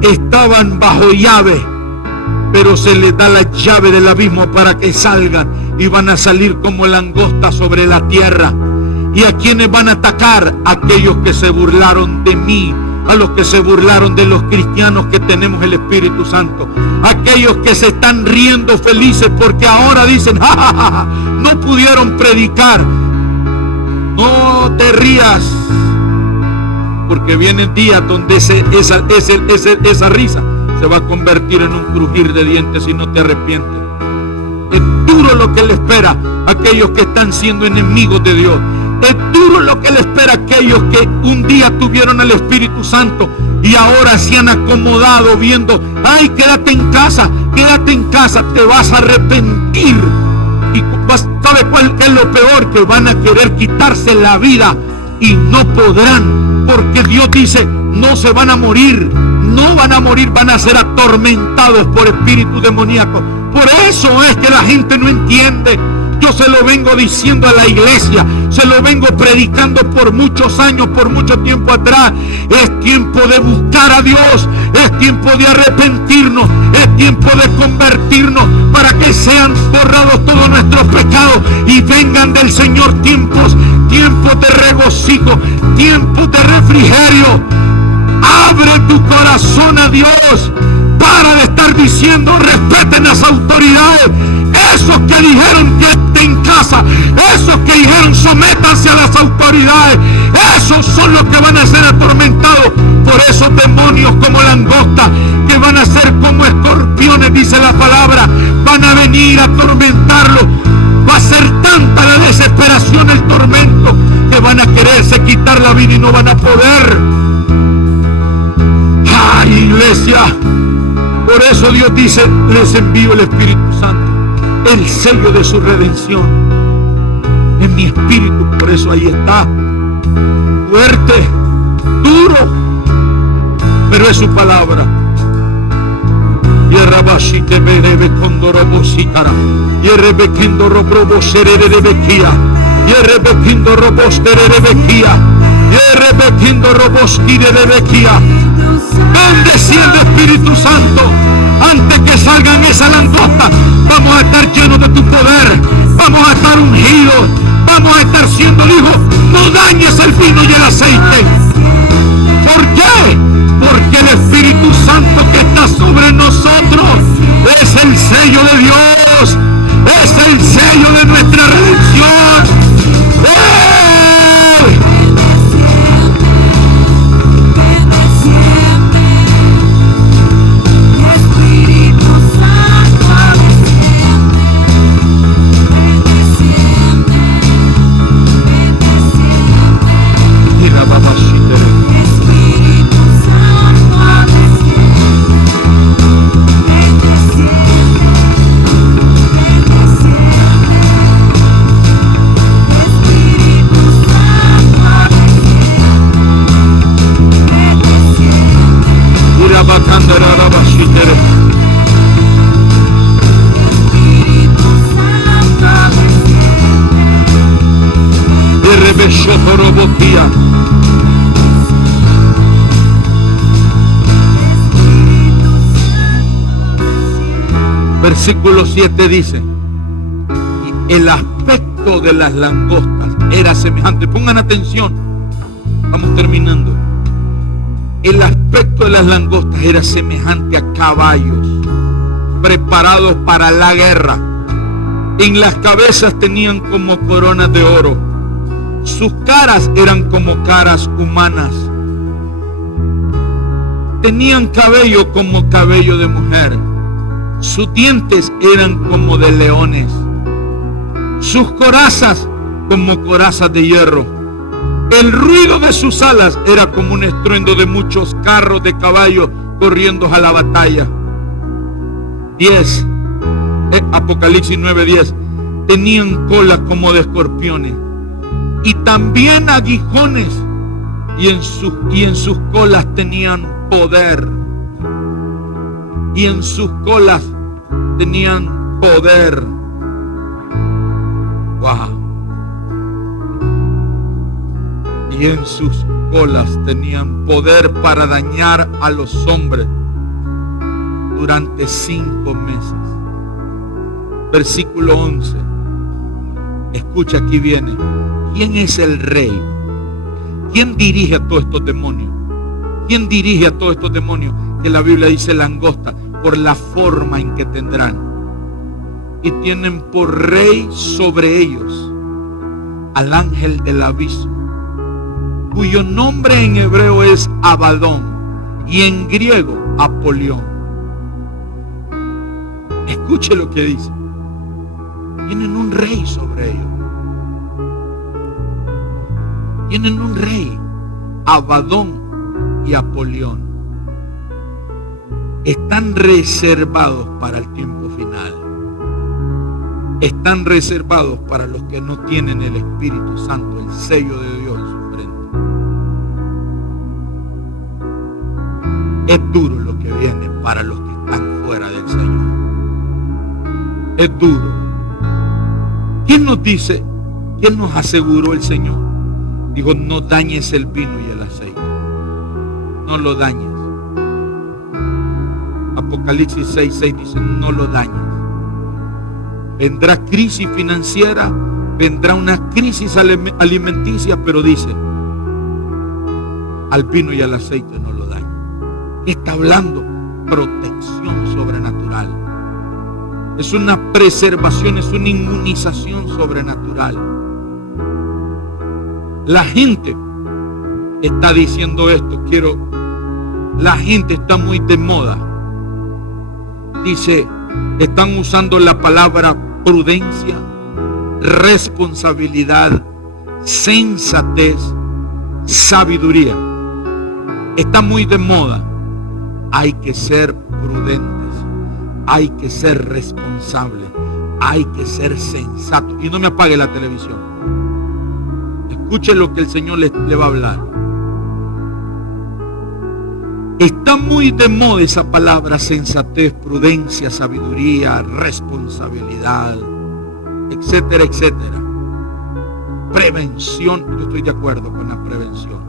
estaban bajo llave, pero se les da la llave del abismo para que salgan, y van a salir como langosta sobre la tierra. ¿Y a quienes van a atacar? Aquellos que se burlaron de mí, a los que se burlaron de los cristianos que tenemos el Espíritu Santo, aquellos que se están riendo felices porque ahora dicen, ¡ja, ja, ja, ja! No pudieron predicar. No te rías, porque vienen días donde esa risa se va a convertir en un crujir de dientes si no te arrepientes. Es duro lo que le espera a aquellos que están siendo enemigos de Dios. Es duro lo que le espera a aquellos que un día tuvieron al Espíritu Santo y ahora se han acomodado viendo, ay, quédate en casa, te vas a arrepentir. Y ¿sabe cuál es lo peor? Que van a querer quitarse la vida y no podrán, porque Dios dice, no se van a morir, no van a morir, van a ser atormentados por espíritus demoníacos. Por eso es que la gente no entiende. Yo se lo vengo diciendo a la iglesia, se lo vengo predicando por muchos años, por mucho tiempo atrás. Es tiempo de buscar a Dios, es tiempo de arrepentirnos, es tiempo de convertirnos para que sean borrados todos nuestros pecados y vengan del Señor tiempos de regocijo, tiempos de refrigerio. Abre tu corazón a Dios. Para de estar diciendo respeten las autoridades. Esos que dijeron que en casa, esos que dijeron sométanse a las autoridades, esos son los que van a ser atormentados por esos demonios como langosta, que van a ser como escorpiones, dice la palabra. Van a venir a atormentarlos. Va a ser tanta la desesperación, el tormento, que van a quererse quitar la vida y no van a poder. ¡Ay, iglesia! Por eso Dios dice, les envío el Espíritu Santo, el sello de su redención en mi espíritu. Por eso ahí está, fuerte, duro, pero es su palabra. Bendeciendo Espíritu Santo, antes que salgan esa langosta, vamos a estar llenos de tu poder, vamos a estar ungidos, vamos a estar siendo hijos. No dañes el vino y el aceite. ¿Por qué? Porque el Espíritu Santo que está sobre nosotros es el sello de Dios, es el sello de nuestra redención. Versículo 7 dice, y el aspecto de las langostas era semejante. Pongan atención, estamos terminando. El aspecto de las langostas era semejante a caballos preparados para la guerra. En las cabezas tenían como coronas de oro. Sus caras eran como caras humanas. Tenían cabello como cabello de mujer. Sus dientes eran como de leones. Sus corazas como corazas de hierro. El ruido de sus alas era como un estruendo de muchos carros de caballo corriendo a la batalla. 10. Apocalipsis 9:10. Tenían colas como de escorpiones y también aguijones, y en sus colas tenían poder. Y en sus colas tenían poder. Wow. Y en sus colas tenían poder para dañar a los hombres durante 5 meses. Versículo 11. Escucha, aquí viene. ¿Quién es el rey? ¿Quién dirige a todos estos demonios? ¿Quién dirige a todos estos demonios? Que la Biblia dice langosta, por la forma en que tendrán. Y tienen por rey sobre ellos al ángel del abismo, cuyo nombre en hebreo es Abadón y en griego Apolión. Escuche lo que dice. Tienen un rey sobre ellos. Tienen un rey, Abadón y Apolión. Están reservados para el tiempo final. Están reservados para los que no tienen el Espíritu Santo, el sello de Dios en su frente. Es duro lo que viene para los que están fuera del Señor. Es duro. ¿Quién nos dice? ¿Quién nos aseguró el Señor? Digo, no dañes el vino y el aceite. No lo dañes. Apocalipsis 6:6 dice, no lo dañes. Vendrá crisis financiera, vendrá una crisis alimenticia, pero dice, al vino y al aceite no lo dañes. Está hablando protección sobrenatural. Es una preservación, es una inmunización sobrenatural. La gente está diciendo esto, la gente está muy de moda. Dice, están usando la palabra prudencia, responsabilidad, sensatez, sabiduría. Está muy de moda. Hay que ser prudentes. hay que ser responsable, hay que ser sensato. Y no me apague la televisión. Escuche lo que el Señor le va a hablar. Está muy de moda esa palabra: sensatez, prudencia, sabiduría, responsabilidad, etcétera, etcétera. Prevención. Yo estoy de acuerdo con la prevención.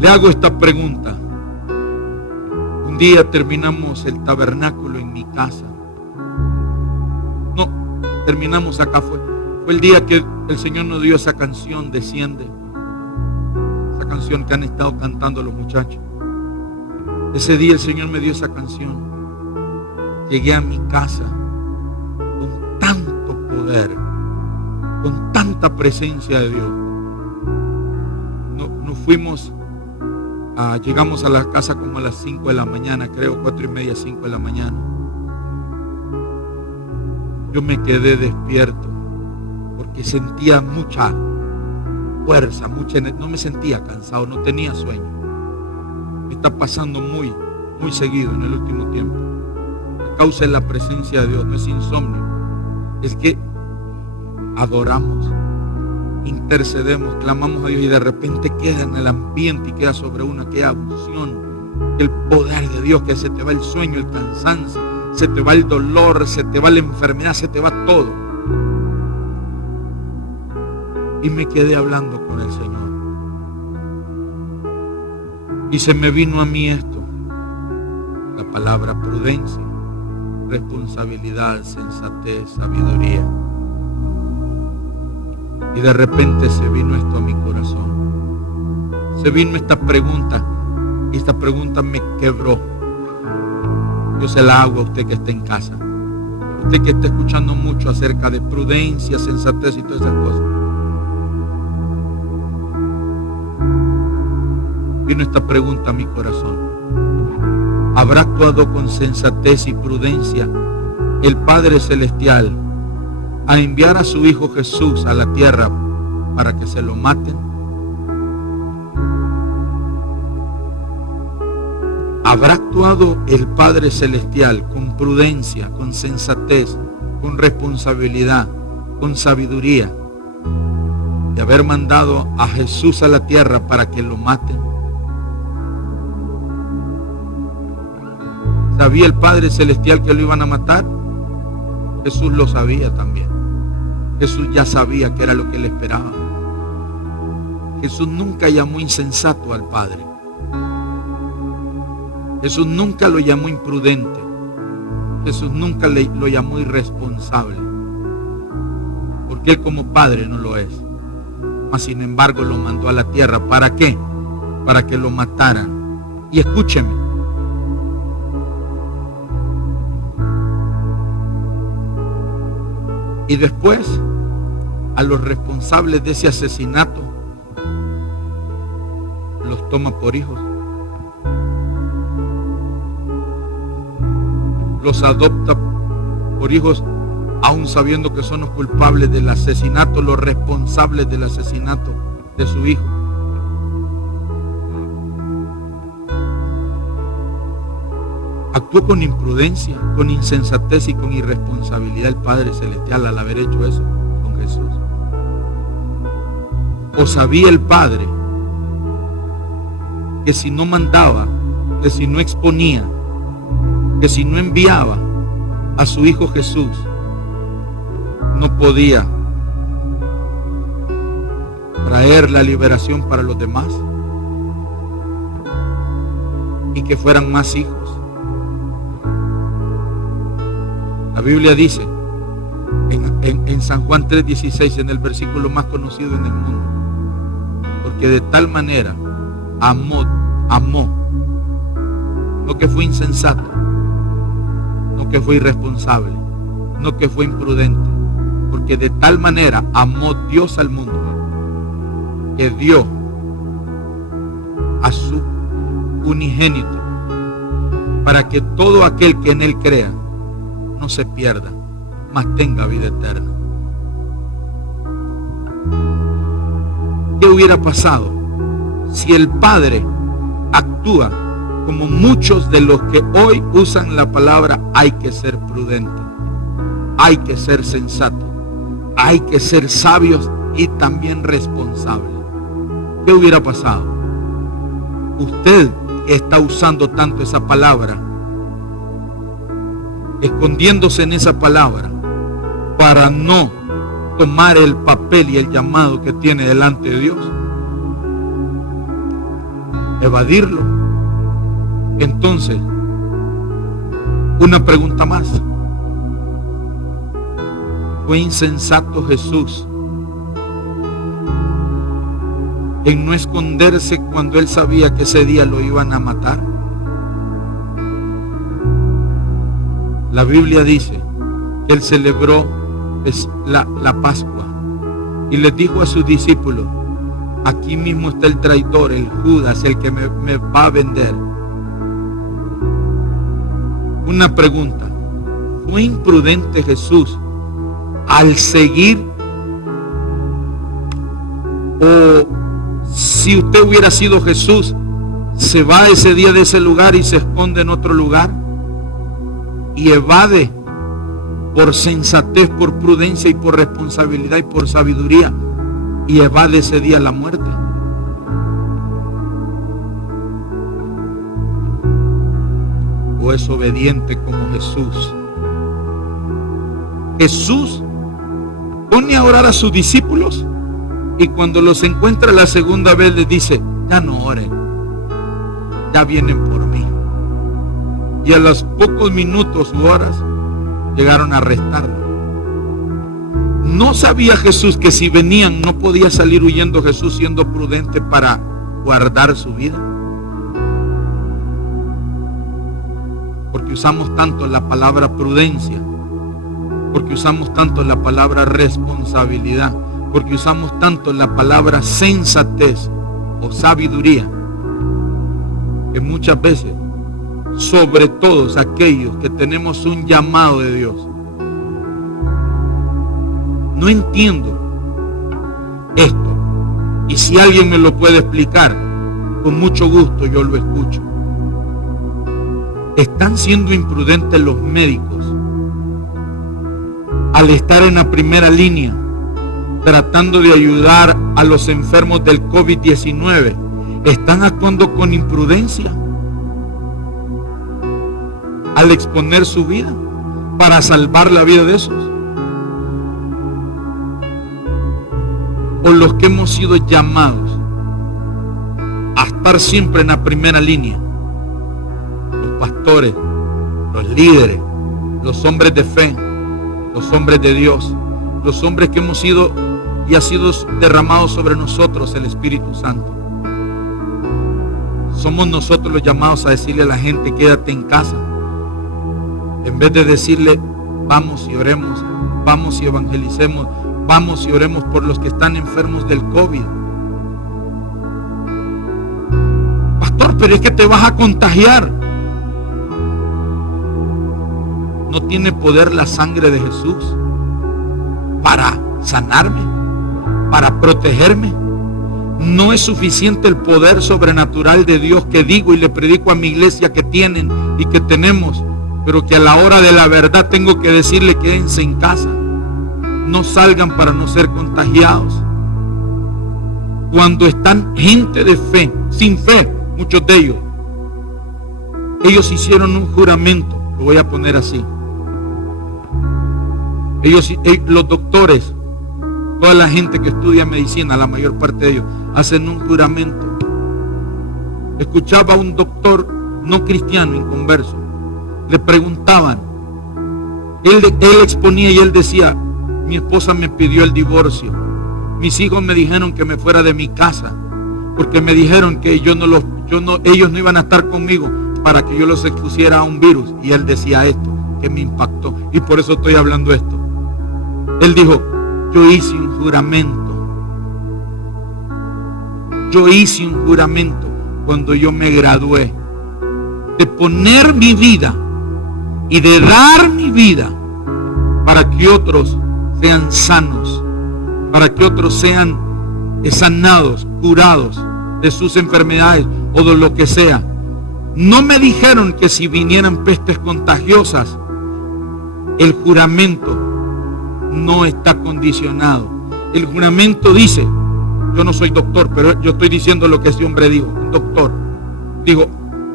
Le hago esta pregunta. Un día terminamos el tabernáculo en mi casa. No, terminamos acá. Fue el día que el Señor nos dio esa canción, Desciende. Esa canción que han estado cantando los muchachos. Ese día el Señor me dio esa canción. Llegué a mi casa con tanto poder, con tanta presencia de Dios. Nos fuimos, llegamos a la casa como a las 5 de la mañana, creo, 4:30, 5 de la mañana. Yo me quedé despierto porque sentía mucha fuerza, no me sentía cansado, no tenía sueño. Me está pasando muy seguido en el último tiempo. A causa de la presencia de Dios, no es insomnio, es que adoramos, intercedemos, clamamos a Dios y de repente queda en el ambiente y queda sobre uno aquella unción, el poder de Dios, que se te va el sueño, el cansancio, se te va el dolor, se te va la enfermedad, se te va todo. Y me quedé hablando con el Señor. Y se me vino a mí esto, la palabra prudencia, responsabilidad, sensatez, sabiduría. Y de repente se vino esto a mi corazón. Se vino esta pregunta. Y esta pregunta me quebró. Yo se la hago a usted que está en casa. Usted que está escuchando mucho acerca de prudencia, sensatez y todas esas cosas. Vino esta pregunta a mi corazón. ¿Habrá actuado con sensatez y prudencia el Padre Celestial a enviar a su Hijo Jesús a la tierra para que se lo maten? ¿Habrá actuado el Padre Celestial con prudencia, con sensatez, con responsabilidad, con sabiduría, de haber mandado a Jesús a la tierra para que lo maten? ¿Sabía el Padre Celestial que lo iban a matar? Jesús lo sabía también. Jesús ya sabía que era lo que le esperaba. Jesús nunca llamó insensato al Padre. Jesús nunca lo llamó imprudente. Jesús nunca lo llamó irresponsable. Porque Él como Padre no lo es. Mas sin embargo lo mandó a la tierra. ¿Para qué? Para que lo mataran. Y escúcheme. Y después, a los responsables de ese asesinato, los toma por hijos. Los adopta por hijos, aún sabiendo que son los culpables del asesinato, los responsables del asesinato de su hijo. Actuó con imprudencia, con insensatez y con irresponsabilidad el Padre Celestial al haber hecho eso con Jesús. ¿O sabía el Padre que si no mandaba, que si no exponía, que si no enviaba a su Hijo Jesús, no podía traer la liberación para los demás y que fueran más hijos? La Biblia dice en San Juan 3:16, en el versículo más conocido en el mundo, porque de tal manera amó, no que fue insensato, no que fue irresponsable, no que fue imprudente, porque de tal manera amó Dios al mundo, que dio a su unigénito, para que todo aquel que en Él crea no se pierda, mas tenga vida eterna. ¿Qué hubiera pasado si el Padre actúa como muchos de los que hoy usan la palabra, hay que ser prudente, hay que ser sensato, hay que ser sabios y también responsables. ¿Qué hubiera pasado? Usted está usando tanto esa palabra, escondiéndose en esa palabra para no tomar el papel y el llamado que tiene delante de Dios, evadirlo. Entonces, una pregunta más: ¿fue insensato Jesús en no esconderse cuando él sabía que ese día lo iban a matar? La Biblia dice que él celebró la Pascua y les dijo a sus discípulos: aquí mismo está el traidor, el Judas, el que me va a vender. Una pregunta: ¿fue imprudente Jesús al seguir? O si usted hubiera sido Jesús, se va ese día de ese lugar y se esconde en otro lugar y evade por sensatez, por prudencia y por responsabilidad y por sabiduría, y evade ese día la muerte. ¿O es obediente como Jesús? Jesús pone a orar a sus discípulos y cuando los encuentra la segunda vez les dice: ya no oren, ya vienen por mí. Y a los pocos minutos u horas llegaron a arrestarlo. ¿No sabía Jesús que si venían no podía salir huyendo Jesús, siendo prudente para guardar su vida? Porque usamos tanto la palabra prudencia, porque usamos tanto la palabra responsabilidad, porque usamos tanto la palabra sensatez o sabiduría, que muchas veces, sobre todos aquellos que tenemos un llamado de Dios, no entiendo esto, y si alguien me lo puede explicar, con mucho gusto yo lo escucho. Están siendo imprudentes los médicos al estar en la primera línea tratando de ayudar a los enfermos del COVID-19. Están actuando con imprudencia al exponer su vida para salvar la vida de esos. O los que hemos sido llamados a estar siempre en la primera línea, los pastores, los líderes, los hombres de fe, los hombres de Dios, los hombres que hemos sido y ha sido derramado sobre nosotros el Espíritu Santo. Somos nosotros los llamados a decirle a la gente: quédate en casa, en vez de decirle: vamos y oremos, vamos y evangelicemos, vamos y oremos por los que están enfermos del COVID. Pastor, pero es que te vas a contagiar. ¿No tiene poder la sangre de Jesús para sanarme, para protegerme? ¿No es suficiente el poder sobrenatural de Dios que digo y le predico a mi iglesia que tienen y que tenemos, pero que a la hora de la verdad tengo que decirle: quédense en casa, no salgan para no ser contagiados? Cuando están gente de fe, sin fe, muchos de ellos hicieron un juramento, lo voy a poner así. Los doctores, toda la gente que estudia medicina, la mayor parte de ellos, hacen un juramento. Escuchaba a un doctor no cristiano, inconverso, le preguntaban, él exponía y él decía: mi esposa me pidió el divorcio, mis hijos me dijeron que me fuera de mi casa, porque me dijeron que ellos no iban a estar conmigo para que yo los expusiera a un virus. Y él decía esto, que me impactó, y por eso estoy hablando esto. Él dijo: yo hice un juramento cuando yo me gradué, de poner mi vida y de dar mi vida para que otros sean sanos, para que otros sean sanados, curados de sus enfermedades o de lo que sea. No me dijeron que si vinieran pestes contagiosas, el juramento no está condicionado. El juramento dice, yo no soy doctor, pero yo estoy diciendo lo que ese hombre dijo, un doctor. Digo,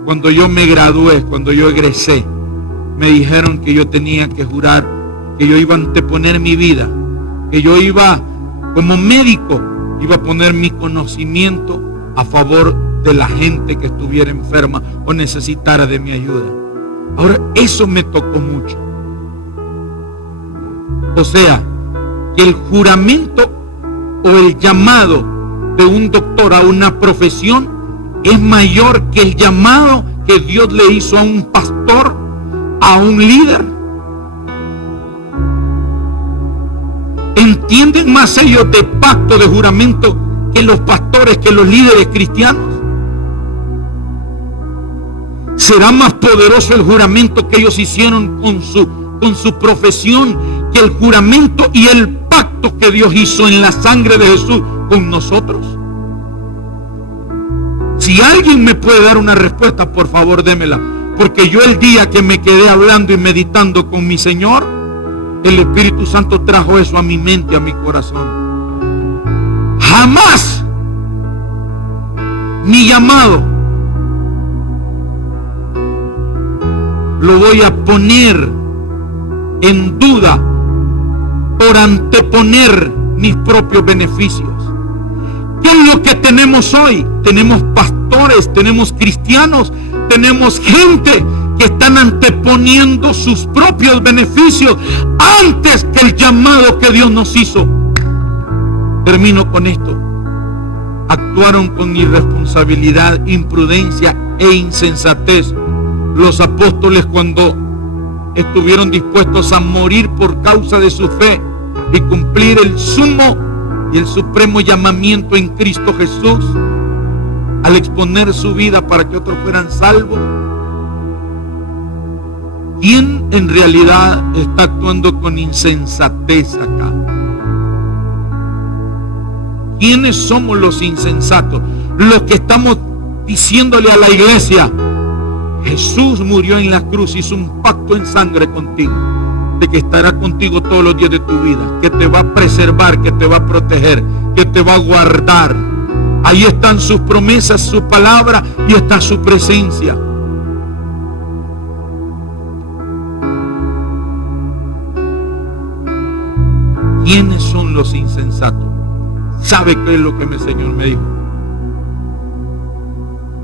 cuando yo me gradué, cuando yo egresé, me dijeron que yo tenía que jurar, que yo iba a anteponer mi vida, que yo iba, como médico, iba a poner mi conocimiento a favor de la gente que estuviera enferma o necesitara de mi ayuda. Ahora, eso me tocó mucho. O sea, que el juramento o el llamado de un doctor a una profesión es mayor que el llamado que Dios le hizo a un pastor, a un líder. ¿Entienden más ellos de pacto, de juramento, que los pastores, que los líderes cristianos? ¿Será más poderoso el juramento que ellos hicieron con su profesión que el juramento y el pacto que Dios hizo en la sangre de Jesús con nosotros? Si alguien me puede dar una respuesta, por favor démela, porque yo el día que me quedé hablando y meditando con mi Señor, el Espíritu Santo trajo eso a mi mente, a mi corazón. Jamás mi llamado lo voy a poner en duda por anteponer mis propios beneficios. ¿Qué es lo que tenemos hoy? Tenemos pastores, tenemos cristianos, tenemos gente que están anteponiendo sus propios beneficios antes que el llamado que Dios nos hizo. Termino con esto. Actuaron con irresponsabilidad, imprudencia e insensatez los apóstoles cuando estuvieron dispuestos a morir por causa de su fe y cumplir el sumo y el supremo llamamiento en Cristo Jesús, al exponer su vida para que otros fueran salvos. ¿Quién en realidad está actuando con insensatez acá? ¿Quiénes somos los insensatos? Los que estamos diciéndole a la iglesia: Jesús murió en la cruz, hizo un pacto en sangre contigo, de que estará contigo todos los días de tu vida, que te va a preservar, que te va a proteger, que te va a guardar. Ahí están sus promesas, su palabra, y está su presencia. ¿Quiénes son los insensatos? ¿Sabe qué es lo que el Señor me dijo?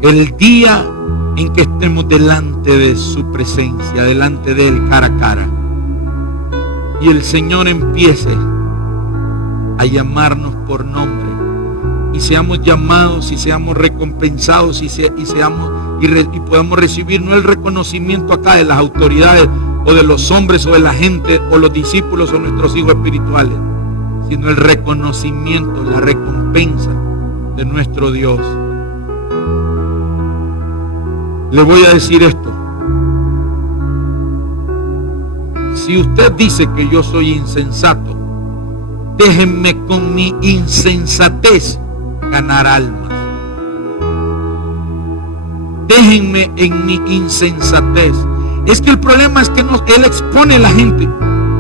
El día en que estemos delante de su presencia, delante de Él cara a cara, y el Señor empiece a llamarnos por nombre, y seamos llamados y seamos recompensados y podamos recibir no el reconocimiento acá de las autoridades o de los hombres o de la gente o los discípulos o nuestros hijos espirituales, sino el reconocimiento, la recompensa de nuestro Dios. Le voy a decir esto: si usted dice que yo soy insensato, déjenme con mi insensatez ganar almas. Déjenme en mi insensatez. Es que el problema es que Él expone a la gente.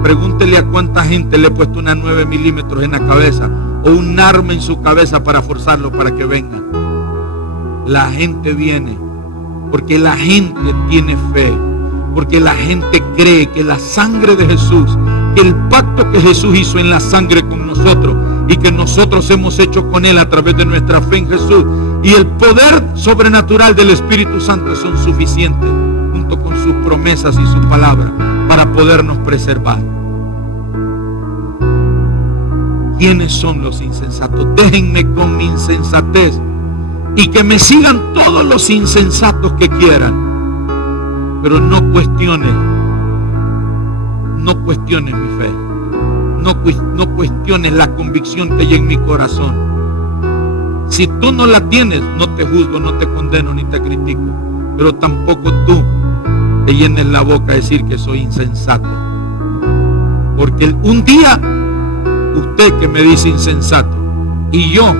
Pregúntele a cuánta gente le he puesto una 9 milímetros en la cabeza o un arma en su cabeza para forzarlo para que venga. La gente viene porque la gente tiene fe, porque la gente cree que la sangre de Jesús, que el pacto que Jesús hizo en la sangre con nosotros y que nosotros hemos hecho con Él a través de nuestra fe en Jesús, y el poder sobrenatural del Espíritu Santo son suficientes, junto con sus promesas y su palabra, para podernos preservar. ¿Quiénes son los insensatos? Déjenme con mi insensatez, y que me sigan todos los insensatos que quieran, pero no cuestionen mi fe, no cuestiones la convicción que hay en mi corazón. Si tú no la tienes, no te juzgo, no te condeno ni te critico, pero tampoco tú te llenes la boca a decir que soy insensato, porque un día usted que me dice insensato y yo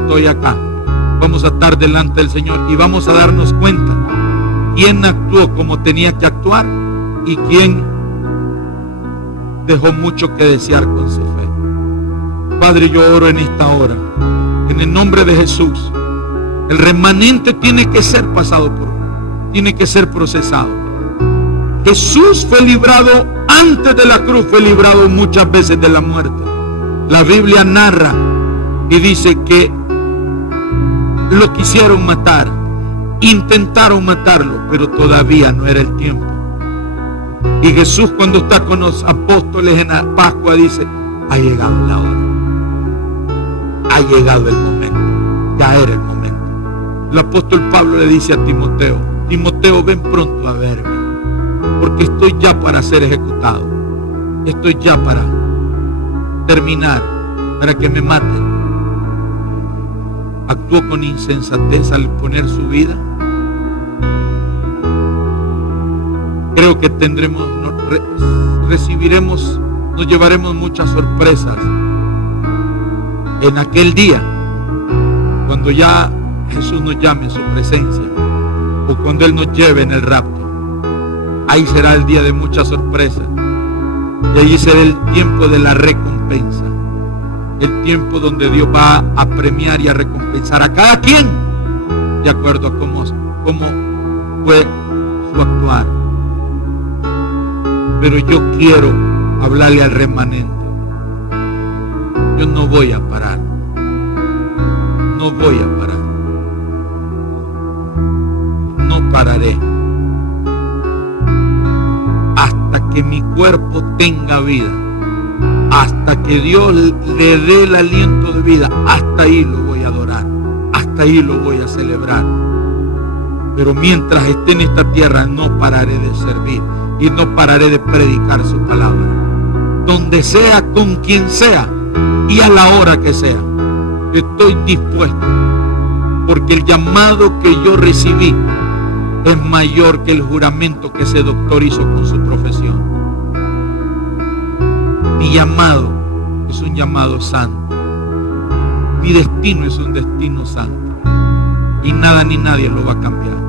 estoy acá, vamos a estar delante del Señor y vamos a darnos cuenta quién actuó como tenía que actuar y quién dejó mucho que desear con su fe. Padre, yo oro en esta hora, en el nombre de Jesús. El remanente tiene que ser pasado tiene que ser procesado. Jesús fue librado antes de la cruz, fue librado muchas veces de la muerte. La Biblia narra y dice que lo quisieron matar, intentaron matarlo, pero todavía no era el tiempo. Y Jesús, cuando está con los apóstoles en la Pascua, dice: ha llegado la hora, ha llegado el momento, ya era el momento. El apóstol Pablo le dice a Timoteo: Timoteo, ven pronto a verme, porque estoy ya para ser ejecutado, estoy ya para terminar, para que me maten. Actuó con insensatez al poner su vida. Creo que nos llevaremos muchas sorpresas en aquel día, cuando ya Jesús nos llame a su presencia, o cuando Él nos lleve en el rapto. Ahí será el día de muchas sorpresas, y allí será el tiempo de la recompensa, el tiempo donde Dios va a premiar y a recompensar a cada quien de acuerdo a cómo fue su actuar. Pero yo quiero hablarle al remanente. Yo no voy a parar, no voy a parar, no pararé hasta que mi cuerpo tenga vida, hasta que Dios le dé el aliento de vida. Hasta ahí lo voy a adorar, hasta ahí lo voy a celebrar. Pero mientras esté en esta tierra, no pararé de servir y no pararé de predicar su palabra, donde sea, con quien sea y a la hora que sea. Estoy dispuesto, porque el llamado que yo recibí es mayor que el juramento que ese doctor hizo con su profesión. Mi llamado es un llamado santo. Mi destino es un destino santo. Y nada ni nadie lo va a cambiar.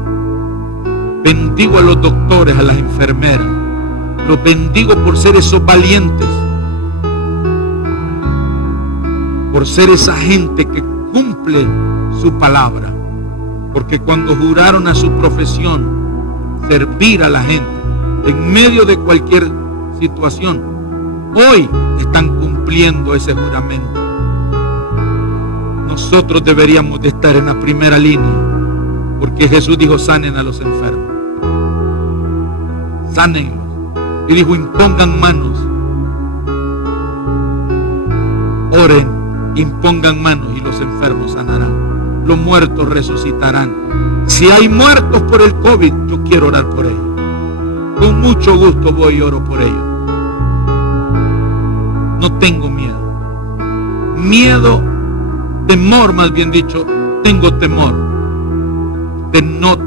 Bendigo a los doctores, a las enfermeras. Los bendigo por ser esos valientes. Por ser esa gente que cumple su palabra. Porque cuando juraron a su profesión, servir a la gente en medio de cualquier situación, hoy están cumpliendo ese juramento. Nosotros deberíamos de estar en la primera línea, porque Jesús dijo: sanen a los enfermos, sánenlos. Y dijo: impongan manos, oren, impongan manos y los enfermos sanarán. Los muertos resucitarán. Si hay muertos por el COVID, yo quiero orar por ellos. Con mucho gusto voy y oro por ellos. No tengo miedo. Temor más bien dicho, tengo temor de no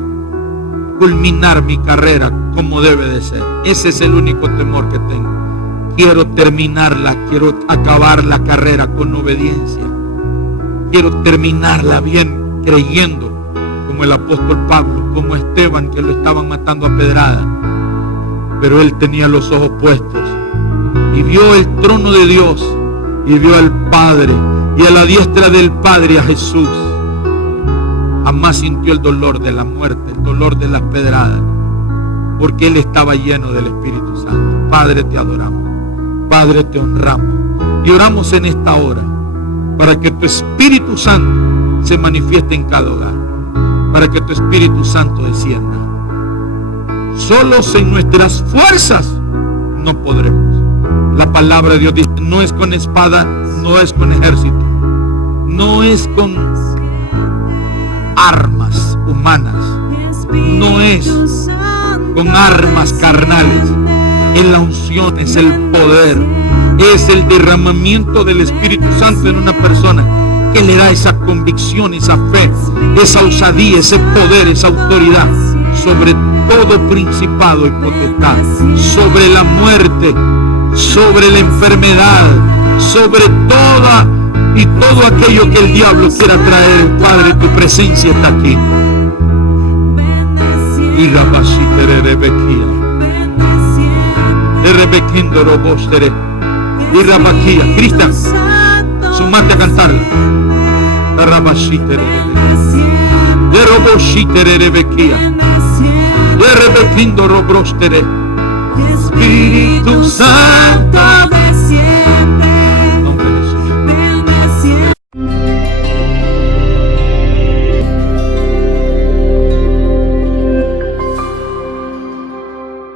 culminar mi carrera como debe de ser. Ese es el único temor que tengo. Quiero terminarla, quiero acabar la carrera con obediencia. Quiero terminarla bien, creyendo como el apóstol Pablo, como Esteban, que lo estaban matando a pedrada. Pero él tenía los ojos puestos y vio el trono de Dios y vio al Padre, y a la diestra del Padre a Jesús. Jamás sintió el dolor de la muerte, el dolor de las pedradas, porque él estaba lleno del Espíritu Santo. Padre, te adoramos, Padre, te honramos y oramos en esta hora para que tu Espíritu Santo se manifieste en cada hogar, para que tu Espíritu Santo descienda. Solos en nuestras fuerzas no podremos. La palabra de Dios dice: no es con espada, no es con ejército, no es con armas humanas, no es con armas carnales. Es la unción, es el poder, es el derramamiento del Espíritu Santo en una persona que le da esa convicción, esa fe, esa osadía, ese poder, esa autoridad sobre todo principado y potestad, sobre la muerte, sobre la enfermedad, sobre toda y todo aquello que el diablo quiera traer. Padre, tu presencia está aquí. Y rabashitere rebequía. De rebequindo robostere. Y rabaquía. Cristian, sumate a cantarla. De rabashitere rebequía. De roboshitere rebequía. De rebequindo robrostere. Espíritu Santo.